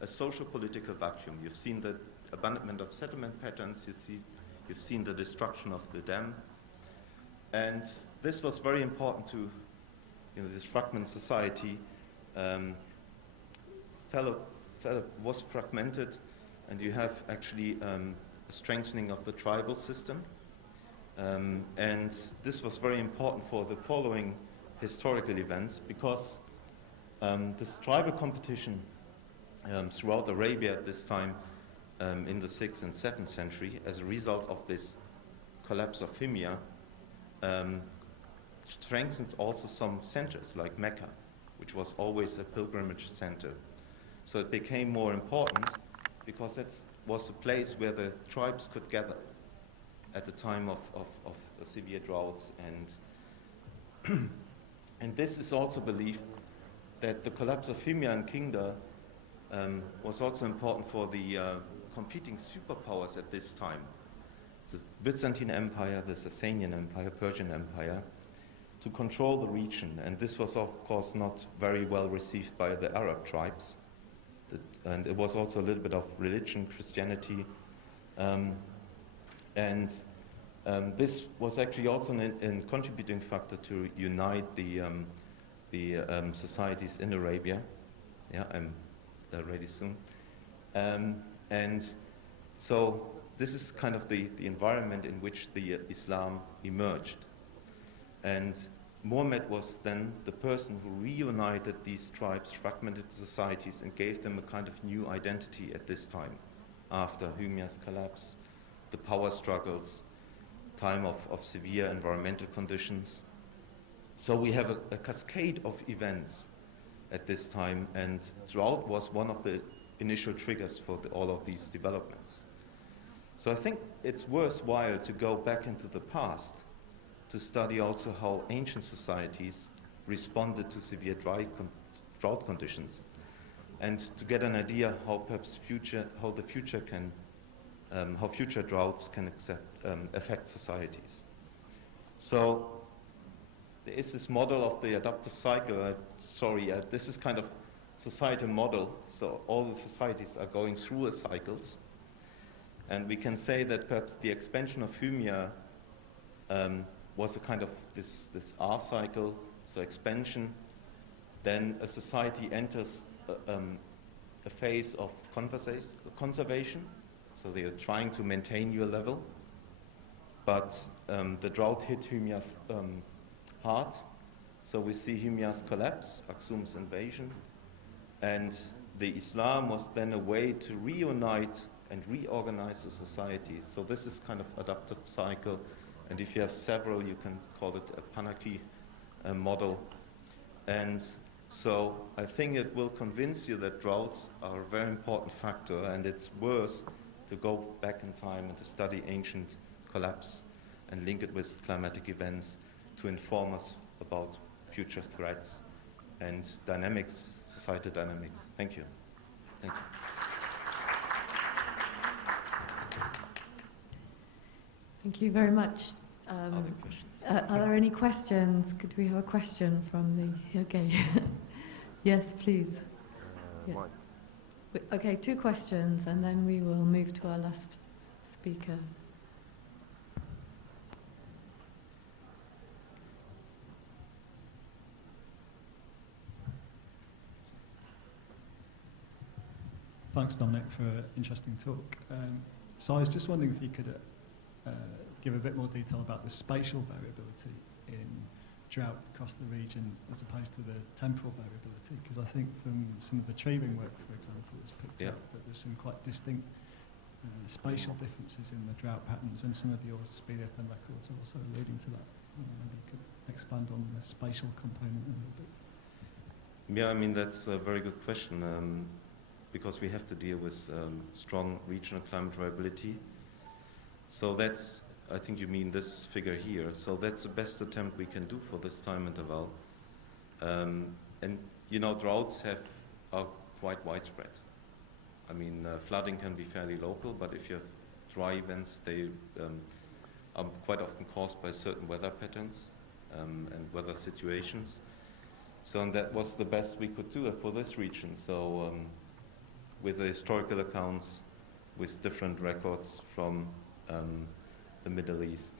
a social-political vacuum. You've seen the abandonment of settlement patterns, you've seen the destruction of the dam, and this was very important to this fragment society. Was fragmented, and you have actually a strengthening of the tribal system, and this was very important for the following historical events, because this tribal competition throughout Arabia at this time, in the 6th and 7th century, as a result of this collapse of Himyar, strengthened also some centers like Mecca, which was always a pilgrimage center. So it became more important because that was a place where the tribes could gather at the time of severe droughts, and and this is also believed that the collapse of Himyar and Kingda was also important for the competing superpowers at this time. The Byzantine Empire, the Sasanian Empire, Persian Empire, to control the region. And this was, of course, not very well received by the Arab tribes. And it was also a little bit of religion, Christianity. This was actually also a contributing factor to unite the the societies in Arabia. Yeah, I'm ready soon. And so this is kind of the environment in which the Islam emerged. And Muhammad was then the person who reunited these tribes, fragmented societies, and gave them a kind of new identity at this time, after Hymia's collapse, the power struggles, time of severe environmental conditions. So we have a cascade of events at this time, and drought was one of the initial triggers for all of these developments. So I think it's worthwhile to go back into the past to study also how ancient societies responded to severe drought conditions, and to get an idea how perhaps how future droughts can affect societies. So there is this model of the adaptive cycle. This is kind of societal model. So all the societies are going through cycles, and we can say that perhaps the expansion of Hymia was a kind of this R cycle, so expansion. Then a society enters a phase of conservation, so they are trying to maintain your level. But the drought hit Hymia hard, so we see Hymia's collapse, Aksum's invasion, and the Islam was then a way to reunite and reorganize the society. So this is kind of adaptive cycle, and if you have several, you can call it a Panaki model. And so I think it will convince you that droughts are a very important factor, and it's worth to go back in time and to study ancient collapse and link it with climatic events to inform us about future threats and dynamics, societal dynamics. Thank you. Thank you. Thank you very much. Other questions? Are there any questions? Could we have a question from the... Okay. Yes, please. Yeah. Okay, 2 questions, and then we will move to our last speaker. Thanks, Dominic, for an interesting talk. So I was just wondering if you could give a bit more detail about the spatial variability in drought across the region as opposed to the temporal variability, because I think from some of the tree ring work, for example, it's picked up that there's some quite distinct spatial differences in the drought patterns, and some of your speleothem records are also alluding to that. Maybe you could expand on the spatial component a little bit. Yeah, I mean, that's a very good question, because we have to deal with strong regional climate variability. So that's, I think you mean this figure here. So that's the best attempt we can do for this time interval. And you know, droughts are quite widespread. I mean, flooding can be fairly local, but if you have dry events, they are quite often caused by certain weather patterns and weather situations. So and that was the best we could do for this region. So with the historical accounts, with different records from the Middle East,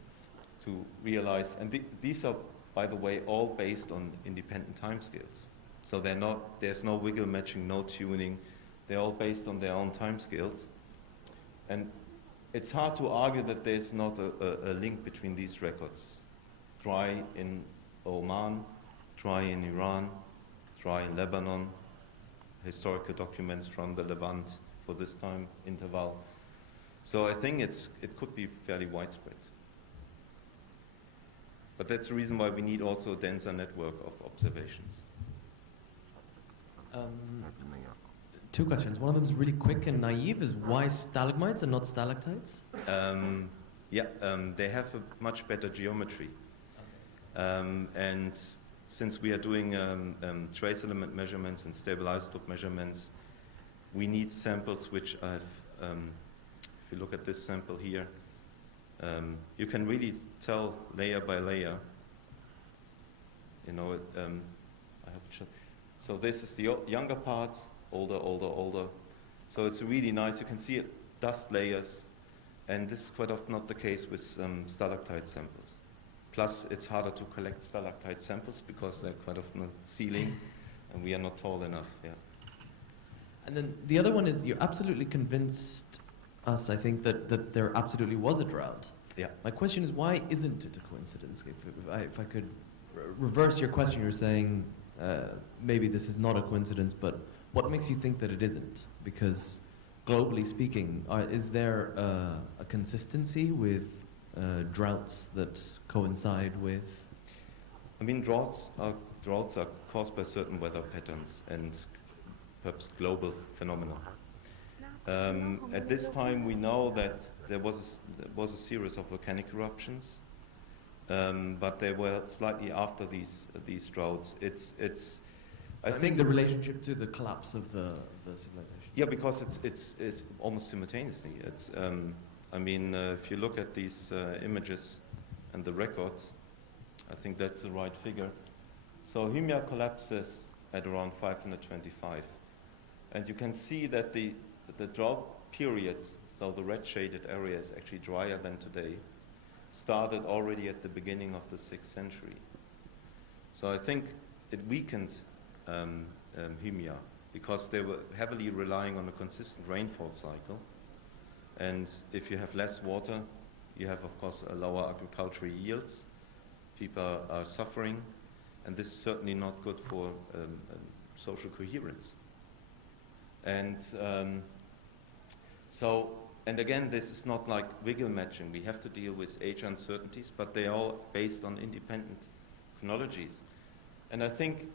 to realize, and these are, by the way, all based on independent timescales. So there's no wiggle matching, no tuning. They're all based on their own timescales. And it's hard to argue that there's not a link between these records. Dry in Oman, dry in Iran, dry in Lebanon, historical documents from the Levant for this time interval. So I think it could be fairly widespread. But that's the reason why we need also a denser network of observations. 2 questions. One of them is really quick and naive, is why stalagmites and not stalactites? They have a much better geometry. And since we are doing trace element measurements and stable isotope measurements, we need samples which I've, if you look at this sample here, you can really tell layer by layer. You know, I hope it should. So this is the younger part, older, older, older. So it's really nice. You can see it, dust layers, and this is quite often not the case with stalactite samples. plus it's harder to collect stalactite samples because they're quite often on the ceiling, and we are not tall enough. Yeah. And then the other one is you're absolutely convinced us, I think, that there absolutely was a drought. Yeah. My question is, why isn't it a coincidence? If I could reverse your question, you're saying maybe this is not a coincidence, but what makes you think that it isn't? Because globally speaking, is there a consistency with droughts that coincide with? I mean, droughts are caused by certain weather patterns and perhaps global phenomena. At this time, we know that there was a series of volcanic eruptions, but they were slightly after these droughts. I think the relationship to the collapse of the civilization. Yeah, because it's almost simultaneously. I mean, if you look at these images and the records, I think that's the right figure. So Hymia collapses at around 525, and you can see that the drought period, so the red shaded area is actually drier than today, started already at the beginning of the 6th century. So I think it weakened Hymia because they were heavily relying on a consistent rainfall cycle. And if you have less water, you have, of course, a lower agricultural yields. People are suffering, and this is certainly not good for social coherence. And and again, this is not like wiggle matching. We have to deal with age uncertainties, but they are all based on independent chronologies. And I think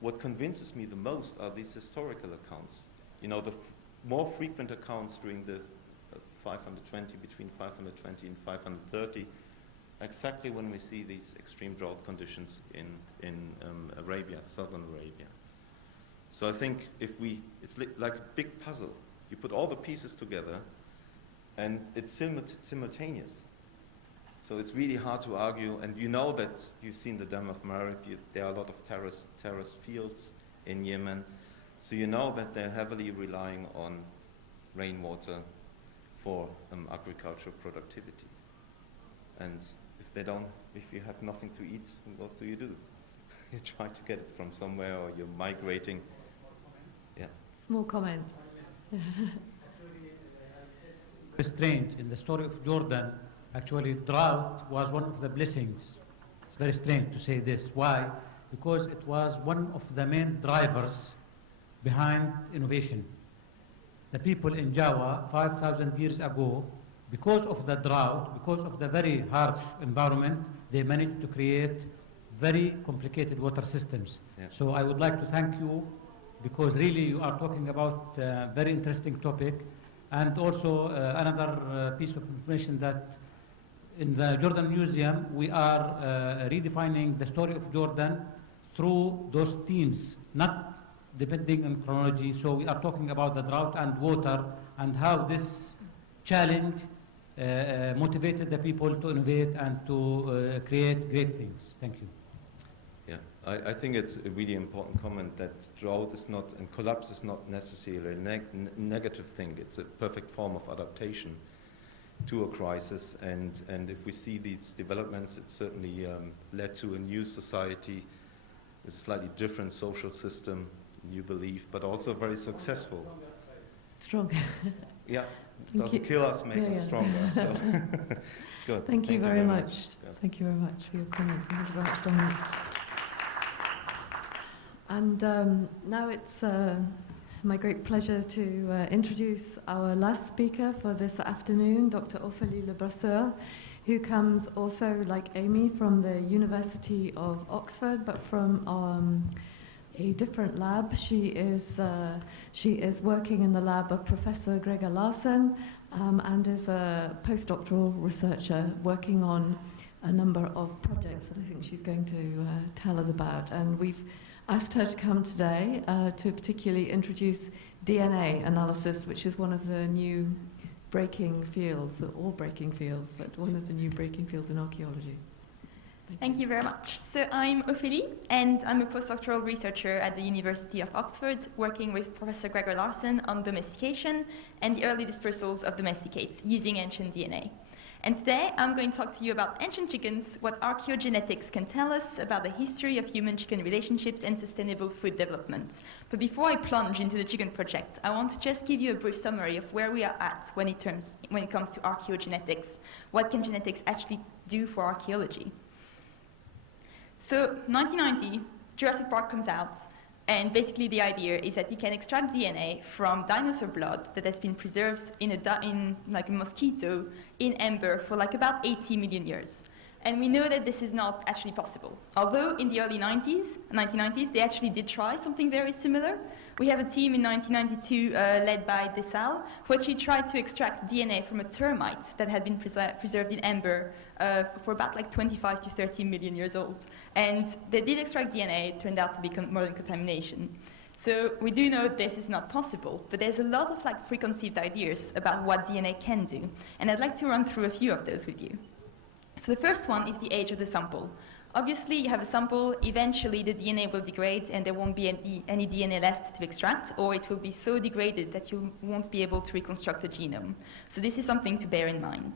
what convinces me the most are these historical accounts. You know, the more frequent accounts during the 520, between 520 and 530, exactly when we see these extreme drought conditions in Arabia, southern Arabia. So I think it's like a big puzzle. You put all the pieces together, and it's simultaneous. So it's really hard to argue, and you know that you've seen the Dam of Marib, there are a lot of terraced fields in Yemen, so you know that they're heavily relying on rainwater for agricultural productivity. And if you have nothing to eat, what do? You try to get it from somewhere, or you're migrating. Yeah. Small comment. Strange. In the story of Jordan, actually drought was one of the blessings. It's very strange to say this. Why? Because it was one of the main drivers behind innovation. The people in Java 5,000 years ago, because of the drought, because of the very harsh environment, they managed to create very complicated water systems. Yeah. So I would like to thank you, because really you are talking about a very interesting topic. And also another piece of information, that in the Jordan Museum we are redefining the story of Jordan through those themes, not depending on chronology. So we are talking about the drought and water, and how this challenge motivated the people to innovate and to create great things. Thank you. Yeah, I think it's a really important comment that drought is not, and collapse is not necessarily a negative thing. It's a perfect form of adaptation to a crisis, and if we see these developments, it certainly led to a new society with a slightly different social system, new belief, but also very successful. Strong. Yeah, Thank doesn't you. kill us, make us stronger. So. Good. Thank you very much. Good. Thank you very much for your comments. Thank you very much, Dominic. And now it's my great pleasure to introduce our last speaker for this afternoon, Dr. Ophélie Le Brasseur, who comes also, like Amy, from the University of Oxford, but from a different lab. She is working in the lab of Professor Gregor Larsen, and is a postdoctoral researcher working on a number of projects that I think she's going to tell us about. And we've asked her to come today to particularly introduce DNA analysis, which is one of the new breaking fields, all breaking fields, but one of the new breaking fields in archaeology. Thank you very much. So I'm Ophélie, and I'm a postdoctoral researcher at the University of Oxford, working with Professor Gregor Larsen on domestication and the early dispersals of domesticates using ancient DNA. And today I'm going to talk to you about ancient chickens, what archaeogenetics can tell us about the history of human-chicken relationships and sustainable food development. But before I plunge into the chicken project, I want to just give you a brief summary of where we are at when it comes to archaeogenetics. What can genetics actually do for archaeology? So 1990, Jurassic Park comes out, and basically the idea is that you can extract DNA from dinosaur blood that has been preserved in like a mosquito in amber for like about 80 million years. And we know that this is not actually possible. Although in the early 1990s, they actually did try something very similar. We have a team in 1992 led by Desal, who actually tried to extract DNA from a termite that had been preserved in amber for about like 25 to 30 million years old. And they did extract DNA, it turned out to be modern contamination. So we do know this is not possible, but there's a lot of like preconceived ideas about what DNA can do. And I'd like to run through a few of those with you. So the first one is the age of the sample. Obviously, you have a sample, eventually the DNA will degrade and there won't be any DNA left to extract, or it will be so degraded that you won't be able to reconstruct the genome. So this is something to bear in mind.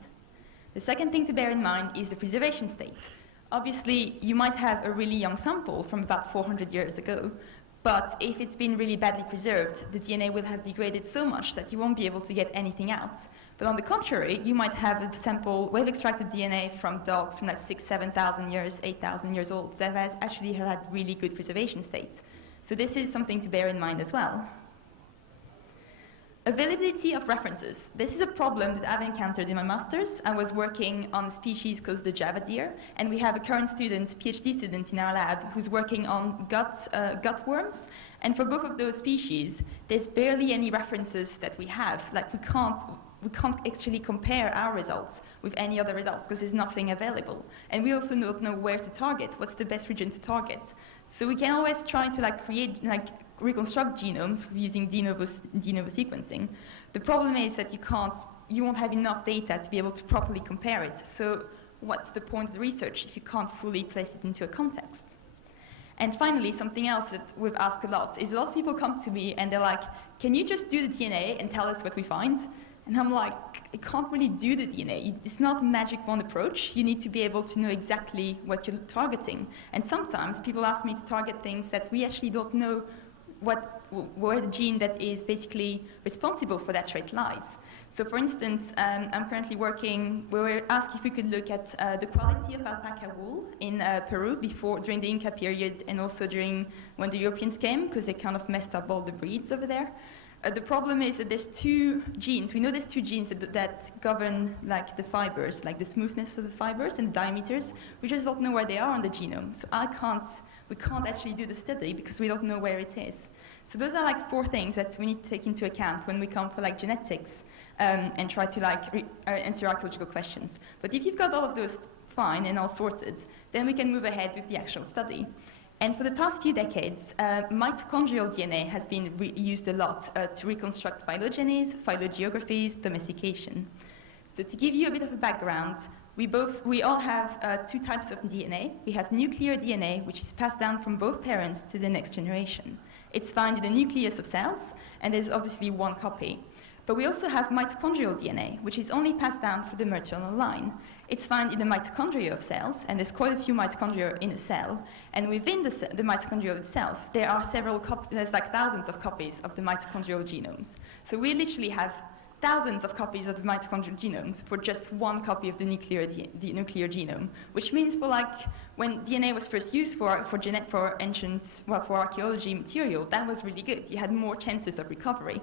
The second thing to bear in mind is the preservation state. Obviously, you might have a really young sample from about 400 years ago, but if it's been really badly preserved, the DNA will have degraded so much that you won't be able to get anything out. But on the contrary, you might have a sample, well-extracted DNA from dogs from like 6,000, 7,000 years, 8,000 years old that has actually had really good preservation states. So this is something to bear in mind as well. Availability of references. This is a problem that I've encountered in my master's. I was working on a species called the Java deer, and we have a current student, PhD student in our lab, who's working on gut worms. And for both of those species, there's barely any references that we have. Like we can't actually compare our results with any other results because there's nothing available. And we also don't know where to target, what's the best region to target. So we can always try to reconstruct genomes using de novo sequencing. The problem is that you won't have enough data to be able to properly compare it. So what's the point of the research if you can't fully place it into a context? And finally, something else that we've asked a lot is a lot of people come to me and they're like, can you just do the DNA and tell us what we find? And I'm like, I can't really do the DNA. It's not a magic wand approach. You need to be able to know exactly what you're targeting. And sometimes people ask me to target things that we actually don't know where the gene that is basically responsible for that trait lies. So for instance, I'm currently working, we were asked if we could look at the quality of alpaca wool in Peru during the Inca period and also when the Europeans came, because they kind of messed up all the breeds over there. The problem is that there's two genes. We know there's two genes that govern like the fibers, like the smoothness of the fibers and the diameters. We just don't know where they are on the genome. So we can't actually do the study because we don't know where it is. So those are like 4 things that we need to take into account when we come for like genetics and try to answer archaeological questions. But if you've got all of those fine and all sorted, then we can move ahead with the actual study. And for the past few decades, mitochondrial DNA has been used a lot to reconstruct phylogenies, phylogeographies, domestication. So to give you a bit of a background, we all have 2 types of DNA. We have nuclear DNA, which is passed down from both parents to the next generation. It's found in the nucleus of cells, and there's obviously 1 copy. But we also have mitochondrial DNA, which is only passed down through the maternal line. It's found in the mitochondria of cells, and there's quite a few mitochondria in a cell. And within the mitochondria itself, there are there's like thousands of copies of the mitochondrial genomes. So we literally have thousands of copies of the mitochondrial genomes for just 1 copy of the nuclear genome, which means when DNA was first used for archaeology material, that was really good. You had more chances of recovery.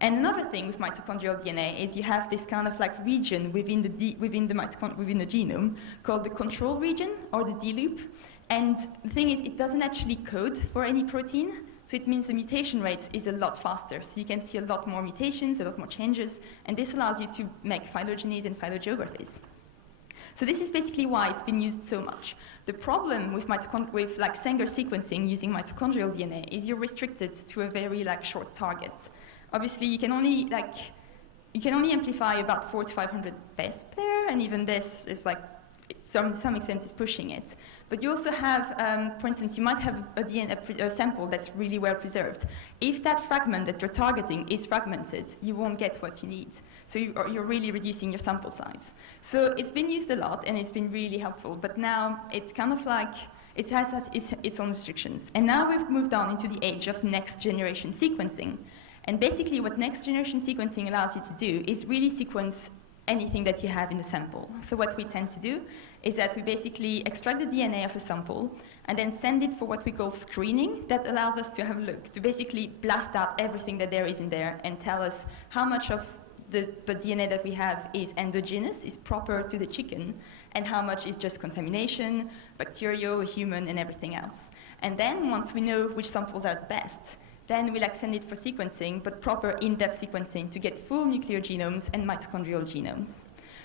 And another thing with mitochondrial DNA is you have this kind of like region within the genome called the control region or the D loop. And the thing is, it doesn't actually code for any protein, so it means the mutation rate is a lot faster. So you can see a lot more mutations, a lot more changes, and this allows you to make phylogenies and phylogeographies. So this is basically why it's been used so much. The problem with Sanger sequencing using mitochondrial DNA is you're restricted to a very short target. Obviously, you can only amplify about 400 to 500 base pair, and even this is to some extent is pushing it. But you also have, for instance, you might have a sample that's really well preserved. If that fragment that you're targeting is fragmented, you won't get what you need. So you're really reducing your sample size. So it's been used a lot, and it's been really helpful. But now it's kind of like it has its own restrictions. And now we've moved on into the age of next-generation sequencing. And basically what next-generation sequencing allows you to do is really sequence anything that you have in the sample. So what we tend to do is that we basically extract the DNA of a sample and then send it for what we call screening. That allows us to have a look, to basically blast out everything that there is in there and tell us how much of the DNA that we have is endogenous, is proper to the chicken, and how much is just contamination, bacterial, human, and everything else. And then once we know which samples are the best, then we'll send it for sequencing, but proper in-depth sequencing to get full nuclear genomes and mitochondrial genomes.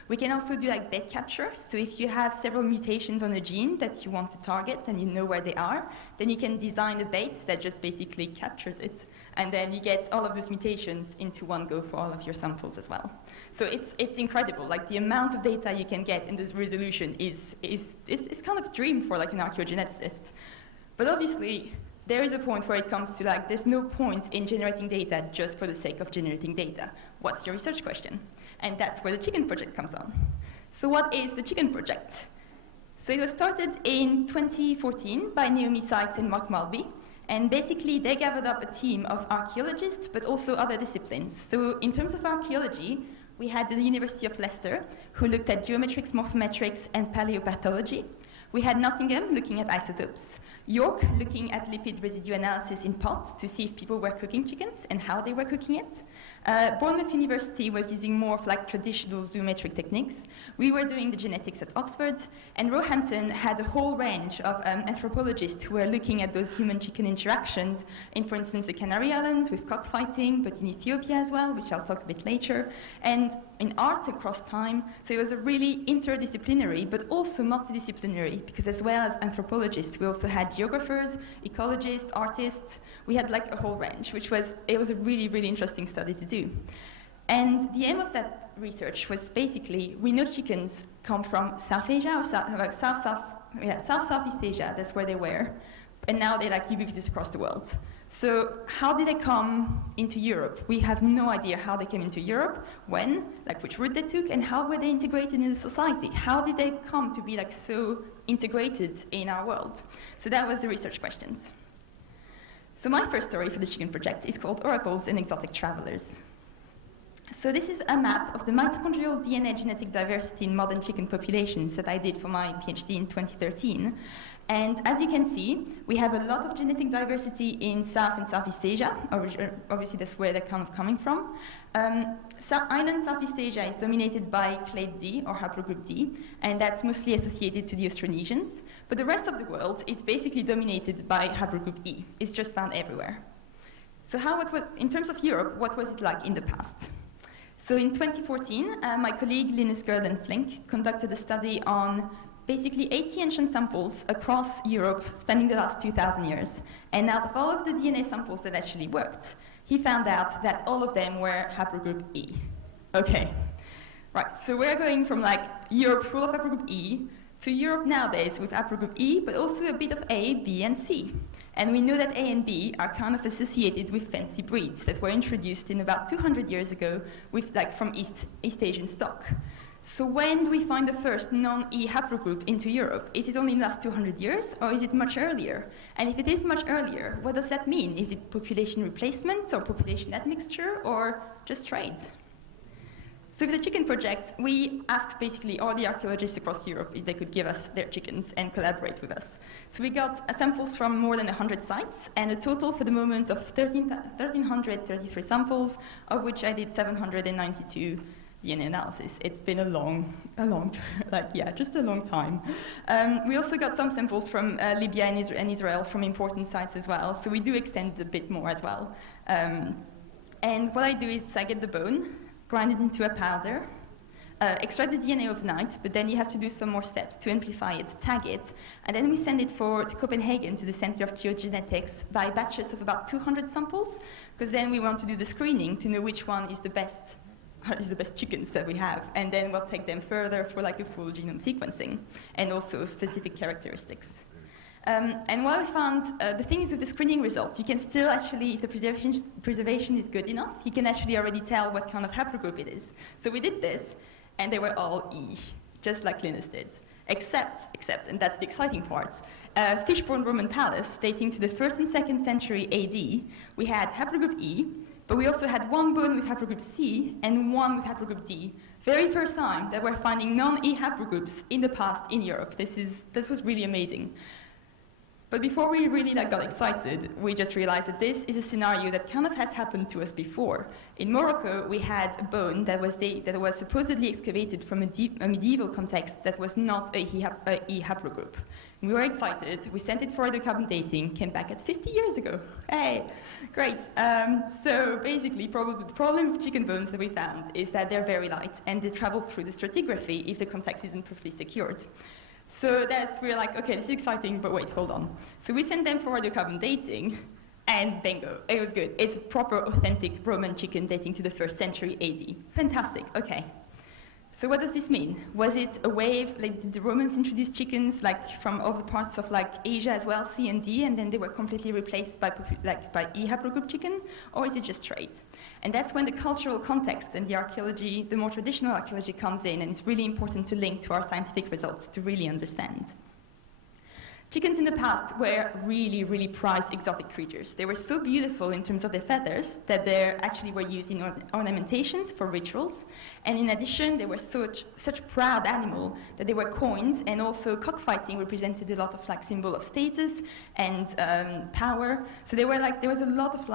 We can also do like bait capture. So if you have several mutations on a gene that you want to target and you know where they are, then you can design a bait that just basically captures it. And then you get all of those mutations into one go for all of your samples as well. So it's incredible. Like the amount of data you can get in this resolution is kind of a dream for like an archaeogeneticist. But obviously, there is a point where it comes to like, there's no point in generating data just for the sake of generating data. What's your research question? And that's where the Chicken Project comes on. So what is the Chicken Project? So it was started in 2014 by Naomi Sykes and Mark Mulvey. And basically, they gathered up a team of archaeologists, but also other disciplines. So in terms of archaeology, we had the University of Leicester, who looked at geometrics, morphometrics, and paleopathology. We had Nottingham looking at isotopes. York looking at lipid residue analysis in pots to see if people were cooking chickens and how they were cooking it. Bournemouth University was using more of like traditional zoometric techniques. We were doing the genetics at Oxford, and Roehampton had a whole range of anthropologists who were looking at those human-chicken interactions in, for instance, the Canary Islands with cockfighting, but in Ethiopia as well, which I'll talk a bit later, and in art across time. So it was a really interdisciplinary, but also multidisciplinary, because as well as anthropologists, we also had geographers, ecologists, artists. We had like a whole range, it was a really, really interesting study to do. And the aim of that research was basically, we know chickens come from South Asia, or Southeast Asia, that's where they were. And now they're like ubiquitous across the world. So how did they come into Europe? We have no idea how they came into Europe, when, like which route they took, and how were they integrated in the society? How did they come to be like so integrated in our world? So that was the research questions. So my first story for the Chicken Project is called Oracles and Exotic Travelers. So this is a map of the mitochondrial DNA genetic diversity in modern chicken populations that I did for my PhD in 2013. And as you can see, we have a lot of genetic diversity in South and Southeast Asia. Obviously, that's where they're kind of coming from. Island Southeast Asia is dominated by clade D, or haplogroup D, and that's mostly associated to the Austronesians. But the rest of the world is basically dominated by haplogroup E. It's just found everywhere. So in terms of Europe, what was it like in the past? So in 2014, my colleague Linus Gerden-Flink conducted a study on basically 80 ancient samples across Europe spanning the last 2,000 years. And out of all of the DNA samples that actually worked, he found out that all of them were haplogroup E. Okay, right, so we're going from like Europe full of haplogroup E to Europe nowadays with haplogroup E, but also a bit of A, B, and C. And we know that A and B are kind of associated with fancy breeds that were introduced in about 200 years ago with, like, from East Asian stock. So when do we find the first non-E haplogroup into Europe? Is it only in the last 200 years, or is it much earlier? And if it is much earlier, what does that mean? Is it population replacement, or population admixture, or just trade? So for the Chicken Project, we asked basically all the archaeologists across Europe if they could give us their chickens and collaborate with us. So we got samples from more than 100 sites, and a total for the moment of 1,333 samples, of which I did 792 DNA analysis. It's been a long, just a long time. We also got some samples from Libya and Israel from important sites as well, so we do extend a bit more as well. And what I do is I get the bone, grind it into a powder, extract the DNA overnight, but then you have to do some more steps to amplify it, tag it, and then we send it to Copenhagen, to the Center of Geogenetics, by batches of about 200 samples, because then we want to do the screening to know which one is the best chickens that we have, and then we'll take them further for like a full genome sequencing, and also specific characteristics. And what we found, the thing is with the screening results, you can still actually, if the preservation is good enough, you can actually already tell what kind of haplogroup it is. So we did this, and they were all E, just like Linus did. Except, and that's the exciting part, Fishbourne Roman Palace, dating to the 1st and 2nd century AD, we had haplogroup E, but we also had one bone with haplogroup C and one with haplogroup D. Very first time that we're finding non-E haplogroups in the past in Europe. This was really amazing. But before we really got excited, we just realized that this is a scenario that kind of has happened to us before. In Morocco, we had a bone that was supposedly excavated from a medieval context that was not a E haplogroup. We were excited, we sent it for radiocarbon dating, came back at 50 years ago. Hey, great. So basically, probably the problem with chicken bones that we found is that they're very light and they travel through the stratigraphy if the context isn't properly secured. So we're like, okay, this is exciting, but wait, hold on. So we sent them for radiocarbon dating, and bingo, it was good. It's a proper, authentic Roman chicken dating to the 1st century AD. Fantastic, okay. So what does this mean? Was it a wave, did the Romans introduce chickens from other parts of Asia as well, C and D, and then they were completely replaced by E haplogroup chicken, or is it just trade? And that's when the cultural context and the archaeology, the more traditional archaeology comes in, and it's really important to link to our scientific results to really understand. Chickens in the past were really, really prized exotic creatures. They were so beautiful in terms of their feathers that they actually were used in ornamentations for rituals. And in addition, they were such proud animal that they were coins, and also cockfighting represented a lot of symbol of status and power. So there was a lot of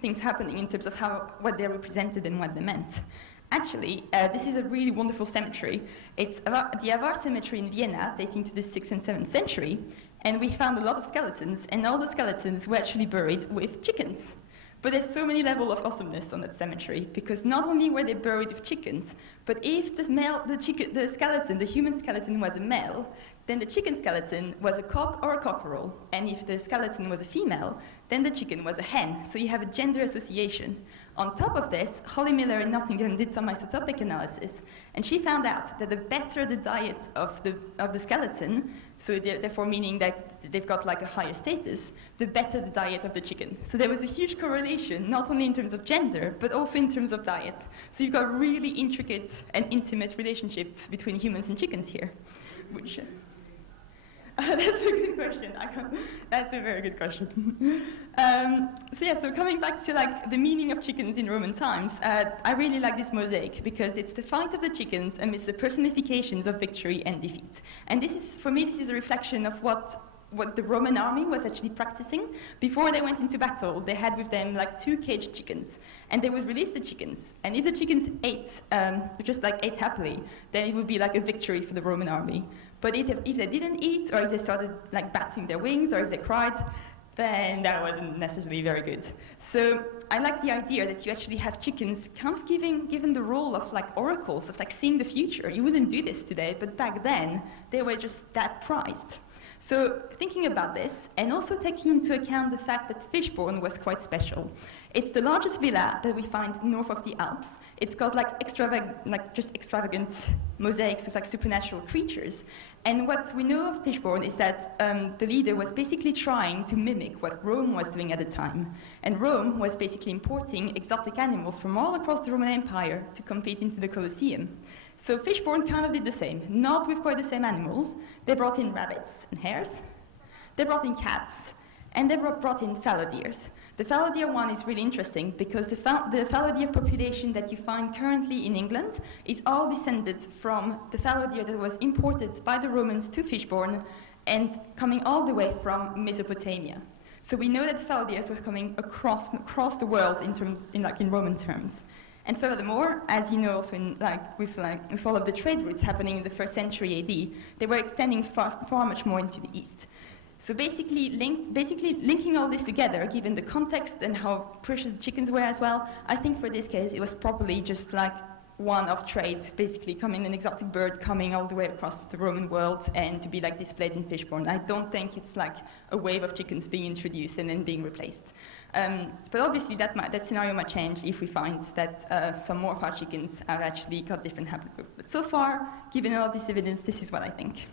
things happening in terms of what they represented and what they meant. Actually, this is a really wonderful cemetery. It's the Avar cemetery in Vienna, dating to the 6th and 7th century, and we found a lot of skeletons, and all the skeletons were actually buried with chickens. But there's so many levels of awesomeness on that cemetery, because not only were they buried with chickens, but if the human skeleton was a male, then the chicken skeleton was a cock or a cockerel, and if the skeleton was a female, then the chicken was a hen. So you have a gender association. On top of this, Holly Miller in Nottingham did some isotopic analysis, and she found out that the better the diet of the skeleton, so therefore meaning that they've got a higher status, the better the diet of the chicken. So there was a huge correlation, not only in terms of gender, but also in terms of diet. So you've got a really intricate and intimate relationship between humans and chickens here. Which, that's a good question. That's a very good question. So coming back to the meaning of chickens in Roman times, I really like this mosaic because it's the fight of the chickens amidst the personifications of victory and defeat. And for me, this is a reflection of what the Roman army was actually practicing. Before they went into battle, they had with them 2 caged chickens, and they would release the chickens. And if the chickens ate happily, then it would be a victory for the Roman army. But if they didn't eat, or if they started batting their wings, or if they cried, then that wasn't necessarily very good. So I like the idea that you actually have chickens kind of given the role of oracles, of seeing the future. You wouldn't do this today, but back then, they were just that prized. So thinking about this, and also taking into account the fact that Fishbourne was quite special. It's the largest villa that we find north of the Alps. It's got extravagant mosaics with supernatural creatures. And what we know of Fishbourne is that the leader was basically trying to mimic what Rome was doing at the time. And Rome was basically importing exotic animals from all across the Roman Empire to compete into the Colosseum. So Fishbourne kind of did the same, not with quite the same animals. They brought in rabbits and hares, they brought in cats, and they brought in fallow deers. The fallow deer one is really interesting because the fallow deer population that you find currently in England is all descended from the fallow deer that was imported by the Romans to Fishbourne and coming all the way from Mesopotamia. So we know that the fallow deers were coming across the world in Roman terms. And furthermore, as you know, also with all of the trade routes happening in the 1st century AD, they were extending far much more into the east. So basically linking all this together, given the context and how precious chickens were as well, I think for this case it was probably just one of trades, basically coming an exotic bird coming all the way across the Roman world and to be displayed in Fishbourne. I don't think it's a wave of chickens being introduced and then being replaced. But obviously that scenario might change if we find that some more of our chickens have actually got different haplogroups. But so far, given all this evidence, this is what I think.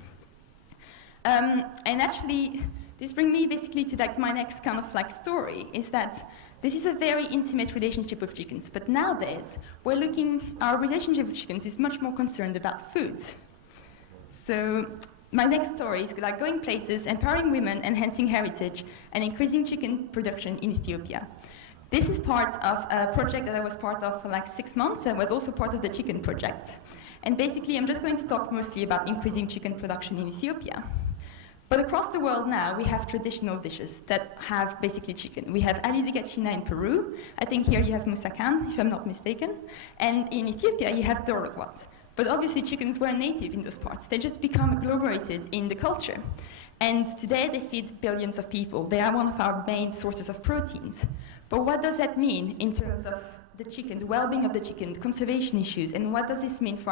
And actually, this brings me basically to like my next kind of like story, is that this is a very intimate relationship with chickens, but nowadays our relationship with chickens is much more concerned about food. So my next story is like going places, empowering women, enhancing heritage, and increasing chicken production in Ethiopia. This is part of a project that I was part of for like 6 months, and was also part of the chicken project. And basically, I'm just going to talk mostly about increasing chicken production in Ethiopia. But across the world now, we have traditional dishes that have basically chicken. We have ali de gallina in Peru. I think here you have moussaka, if I'm not mistaken. And in Ethiopia, you have dorotwat. But obviously, chickens were native in those parts. They just become agglomerated in the culture. And today, they feed billions of people. They are one of our main sources of proteins. But what does that mean in terms of the chicken, the well-being of the chicken, the conservation issues, and what does this mean for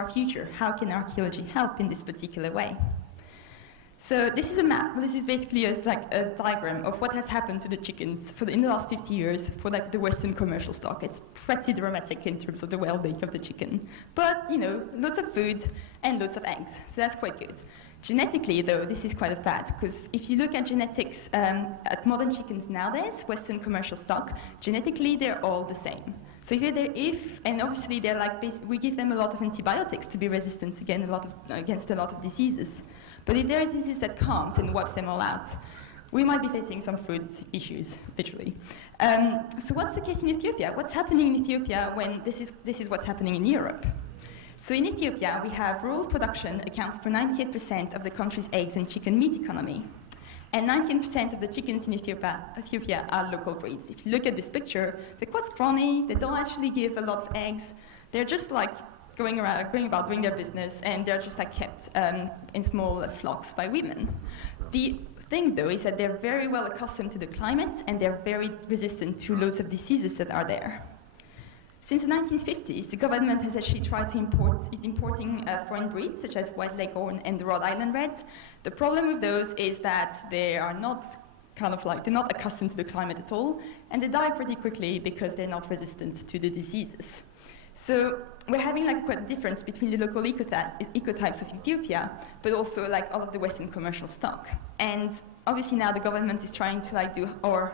our future? How can archaeology help in this particular way? So this is a map. This is basically like a diagram of what has happened to the chickens in the last 50 years for like the Western commercial stock. It's pretty dramatic in terms of the well-being of the chicken. But, you know, lots of food and lots of eggs. So that's quite good. Genetically, though, this is quite bad, because if you look at genetics at modern chickens nowadays, Western commercial stock, genetically they're all the same. So and obviously they're like, we give them a lot of antibiotics to be resistant against a lot of diseases. But if there is disease that comes and wipes them all out, we might be facing some food issues, literally. So what's the case in Ethiopia? What's happening in Ethiopia when this is what's happening in Europe? So in Ethiopia, we have rural production accounts for 98% of the country's eggs and chicken meat economy. And 19% of the chickens in Ethiopia are local breeds. If you look at this picture, they're quite scrawny, they don't actually give a lot of eggs. They're just like going about doing their business, and they're just like kept in small flocks by women. The thing, though, is that they're very well accustomed to the climate, and they're very resistant to loads of diseases that are there. Since the 1950s, the government has actually tried to importing foreign breeds, such as White Leghorn and the Rhode Island Reds. The problem with those is that they are not they're not accustomed to the climate at all, and they die pretty quickly because they're not resistant to the diseases. So we're having like quite a difference between the local ecotypes of Ethiopia, but also like all of the Western commercial stock. And obviously now the government is trying to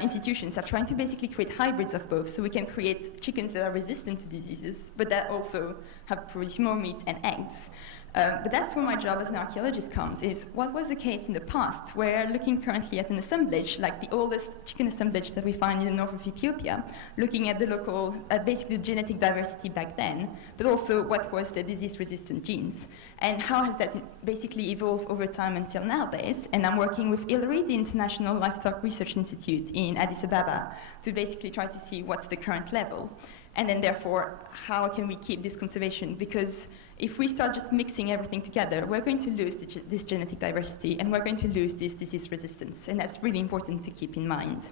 institutions are trying to basically create hybrids of both, so we can create chickens that are resistant to diseases, but that also produce more meat and eggs. But that's where my job as an archaeologist comes, is what was the case in the past? We're looking currently at an assemblage, like the oldest chicken assemblage that we find in the north of Ethiopia, looking at the local, basically the genetic diversity back then, but also what was the disease-resistant genes, and how has that basically evolved over time until nowadays. And I'm working with ILRI, the International Livestock Research Institute in Addis Ababa, to basically try to see what's the current level. And then therefore, how can we keep this conservation? Because if we start just mixing everything together, we're going to lose this genetic diversity, and we're going to lose this disease resistance, and that's really important to keep in mind.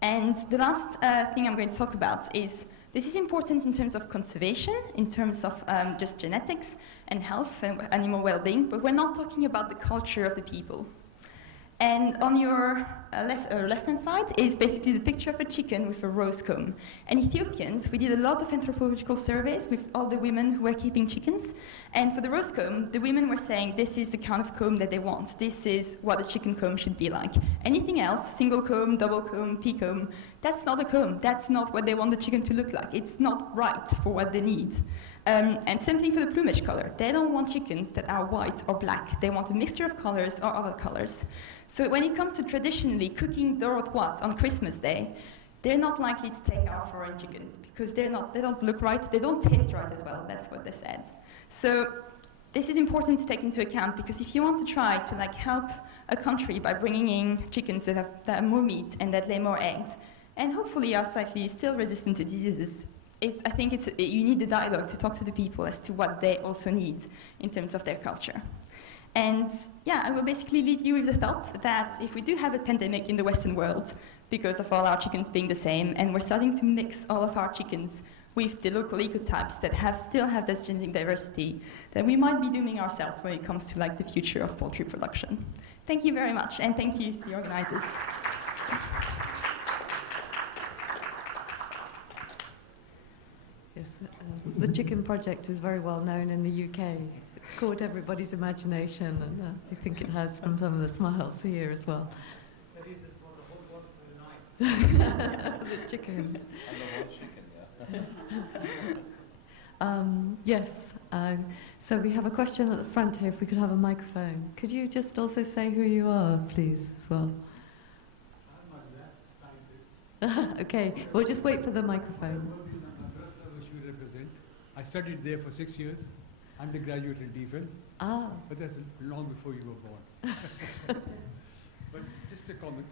And the last thing I'm going to talk about is, this is important in terms of conservation, in terms of just genetics and health and animal well-being, but we're not talking about the culture of the people. And on your left-hand side is basically the picture of a chicken with a rose comb. And Ethiopians, we did a lot of anthropological surveys with all the women who were keeping chickens. And for the rose comb, the women were saying this is the kind of comb that they want. This is what a chicken comb should be like. Anything else, single comb, double comb, pea comb, that's not a comb. That's not what they want the chicken to look like. It's not right for what they need. And same thing for the plumage color. They don't want chickens that are white or black. They want a mixture of colors or other colors. So when it comes to traditionally cooking dorotwat on Christmas Day, they're not likely to take our foreign chickens because they don't look right, they don't taste right as well, that's what they said. So this is important to take into account, because if you want to try to help a country by bringing in chickens that have more meat and that lay more eggs, and hopefully are slightly still resistant to diseases, I think you need the dialogue to talk to the people as to what they also need in terms of their culture. And yeah, I will basically leave you with the thought that if we do have a pandemic in the Western world, because of all our chickens being the same, and we're starting to mix all of our chickens with the local ecotypes that still have this genetic diversity, then we might be dooming ourselves when it comes to the future of poultry production. Thank you very much, and thank you to the organizers. Yes, the chicken project is very well known in the UK. It's caught everybody's imagination, and I think it has from some of the smiles here as well. That is for the whole world tonight. The chickens. And the whole chicken, yeah. Yes. So we have a question at the front here. If we could have a microphone, could you just also say who you are, please, as well? I'm a lab scientist. Okay. We'll just wait for the microphone. Madrasa which we represent. I studied there for 6 years, undergraduate in DPhil, Ah. but that's long before you were born. But just a comment.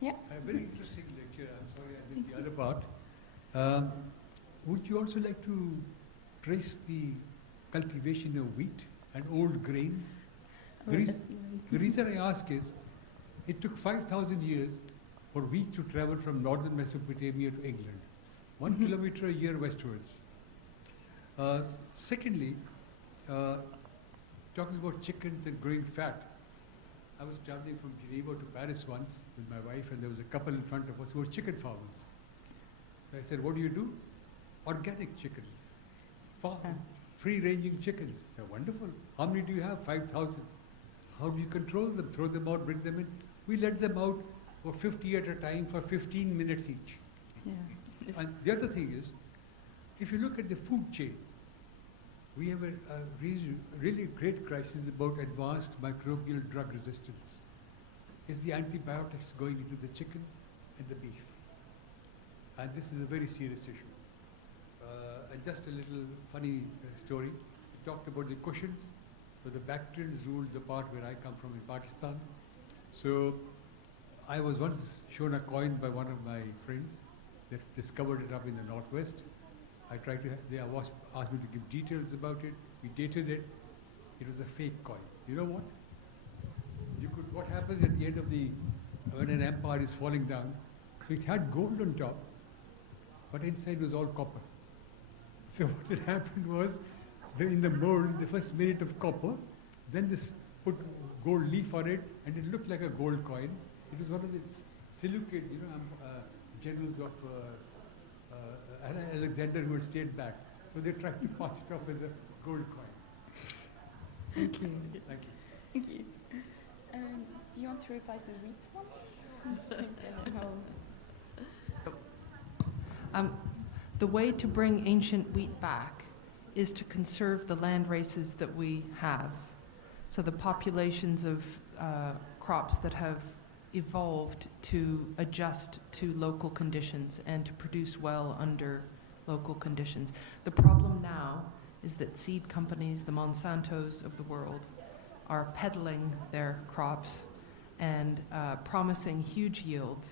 Yeah. A very interesting lecture. I'm sorry I missed the other part. Would you also like to trace the cultivation of wheat and old grains? The reason I ask is, it took 5,000 years for wheat to travel from northern Mesopotamia to England, 1 kilometer a year westwards. Secondly, talking about chickens and growing fat, I was traveling from Geneva to Paris once with my wife, and there was a couple in front of us who were chicken farmers. So I said, what do you do? Organic chickens, free-ranging chickens. They're wonderful. How many do you have? 5,000. How do you control them? Throw them out, bring them in? We let them out for 50 at a time for 15 minutes each. Yeah. And the other thing is, if you look at the food chain, we have a really great crisis about advanced microbial drug resistance. Is the antibiotics going into the chicken and the beef? And this is a very serious issue. And just a little funny story. We talked about the cushions. So the Bactrians ruled the part where I come from in Pakistan. So I was once shown a coin by one of my friends that discovered it up in the northwest. I tried to, they asked me to give details about it. We dated it. It was a fake coin. You know what? What happens at the end of when an empire is falling down? So it had gold on top, but inside was all copper. So what had happened was, in the mold, the first minute of copper, then this put gold leaf on it, and it looked like a gold coin. It was one of the Seleucid, generals of Alexander who had stayed back. So they tried to pass it off as a gold coin. Thank you. Thank you. Thank you. Do you want to reply to the wheat one? The way to bring ancient wheat back is to conserve the land races that we have. So the populations of crops that have evolved to adjust to local conditions and to produce well under local conditions. The problem now is that seed companies, the Monsantos of the world, are peddling their crops and promising huge yields,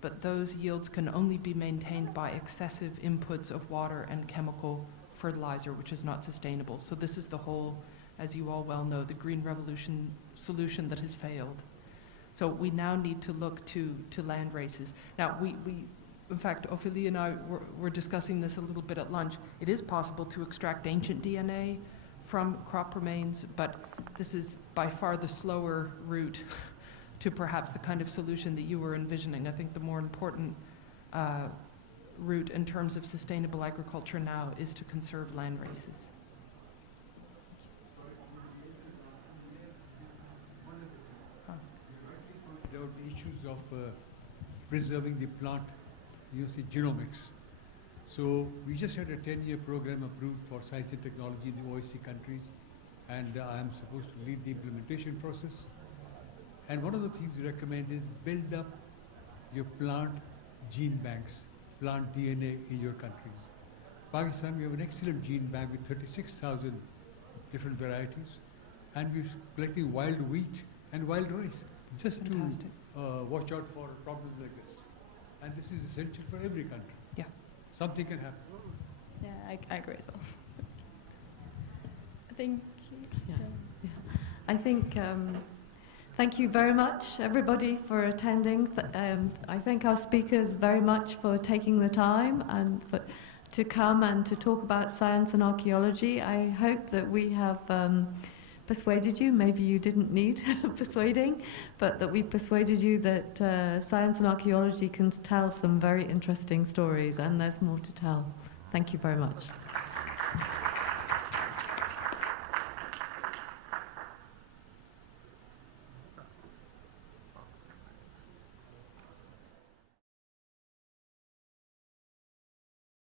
but those yields can only be maintained by excessive inputs of water and chemical fertilizer, which is not sustainable. So this is the whole, as you all well know, the Green Revolution solution that has failed. So we now need to look to land races. Now, we in fact, Ophélie and I were discussing this a little bit at lunch. It is possible to extract ancient DNA from crop remains, but this is by far the slower route to perhaps the kind of solution that you were envisioning. I think the more important route in terms of sustainable agriculture now is to conserve land races. There are the issues of preserving the plant, genomics. So we just had a 10-year program approved for science and technology in the OSCE countries, and I am supposed to lead the implementation process. And one of the things we recommend is build up your plant gene banks, plant DNA in your countries. Pakistan, we have an excellent gene bank with 36,000 different varieties, and we're collecting wild wheat and wild rice just Fantastic. to watch out for problems like this. And this is essential for every country. Yeah. Something can happen. Yeah, I agree as well. I think. I think. Thank you very much, everybody, for attending. I thank our speakers very much for taking the time and to come and to talk about science and archaeology. I hope that we have persuaded you. Maybe you didn't need persuading, but that we persuaded you that science and archaeology can tell some very interesting stories, and there's more to tell. Thank you very much.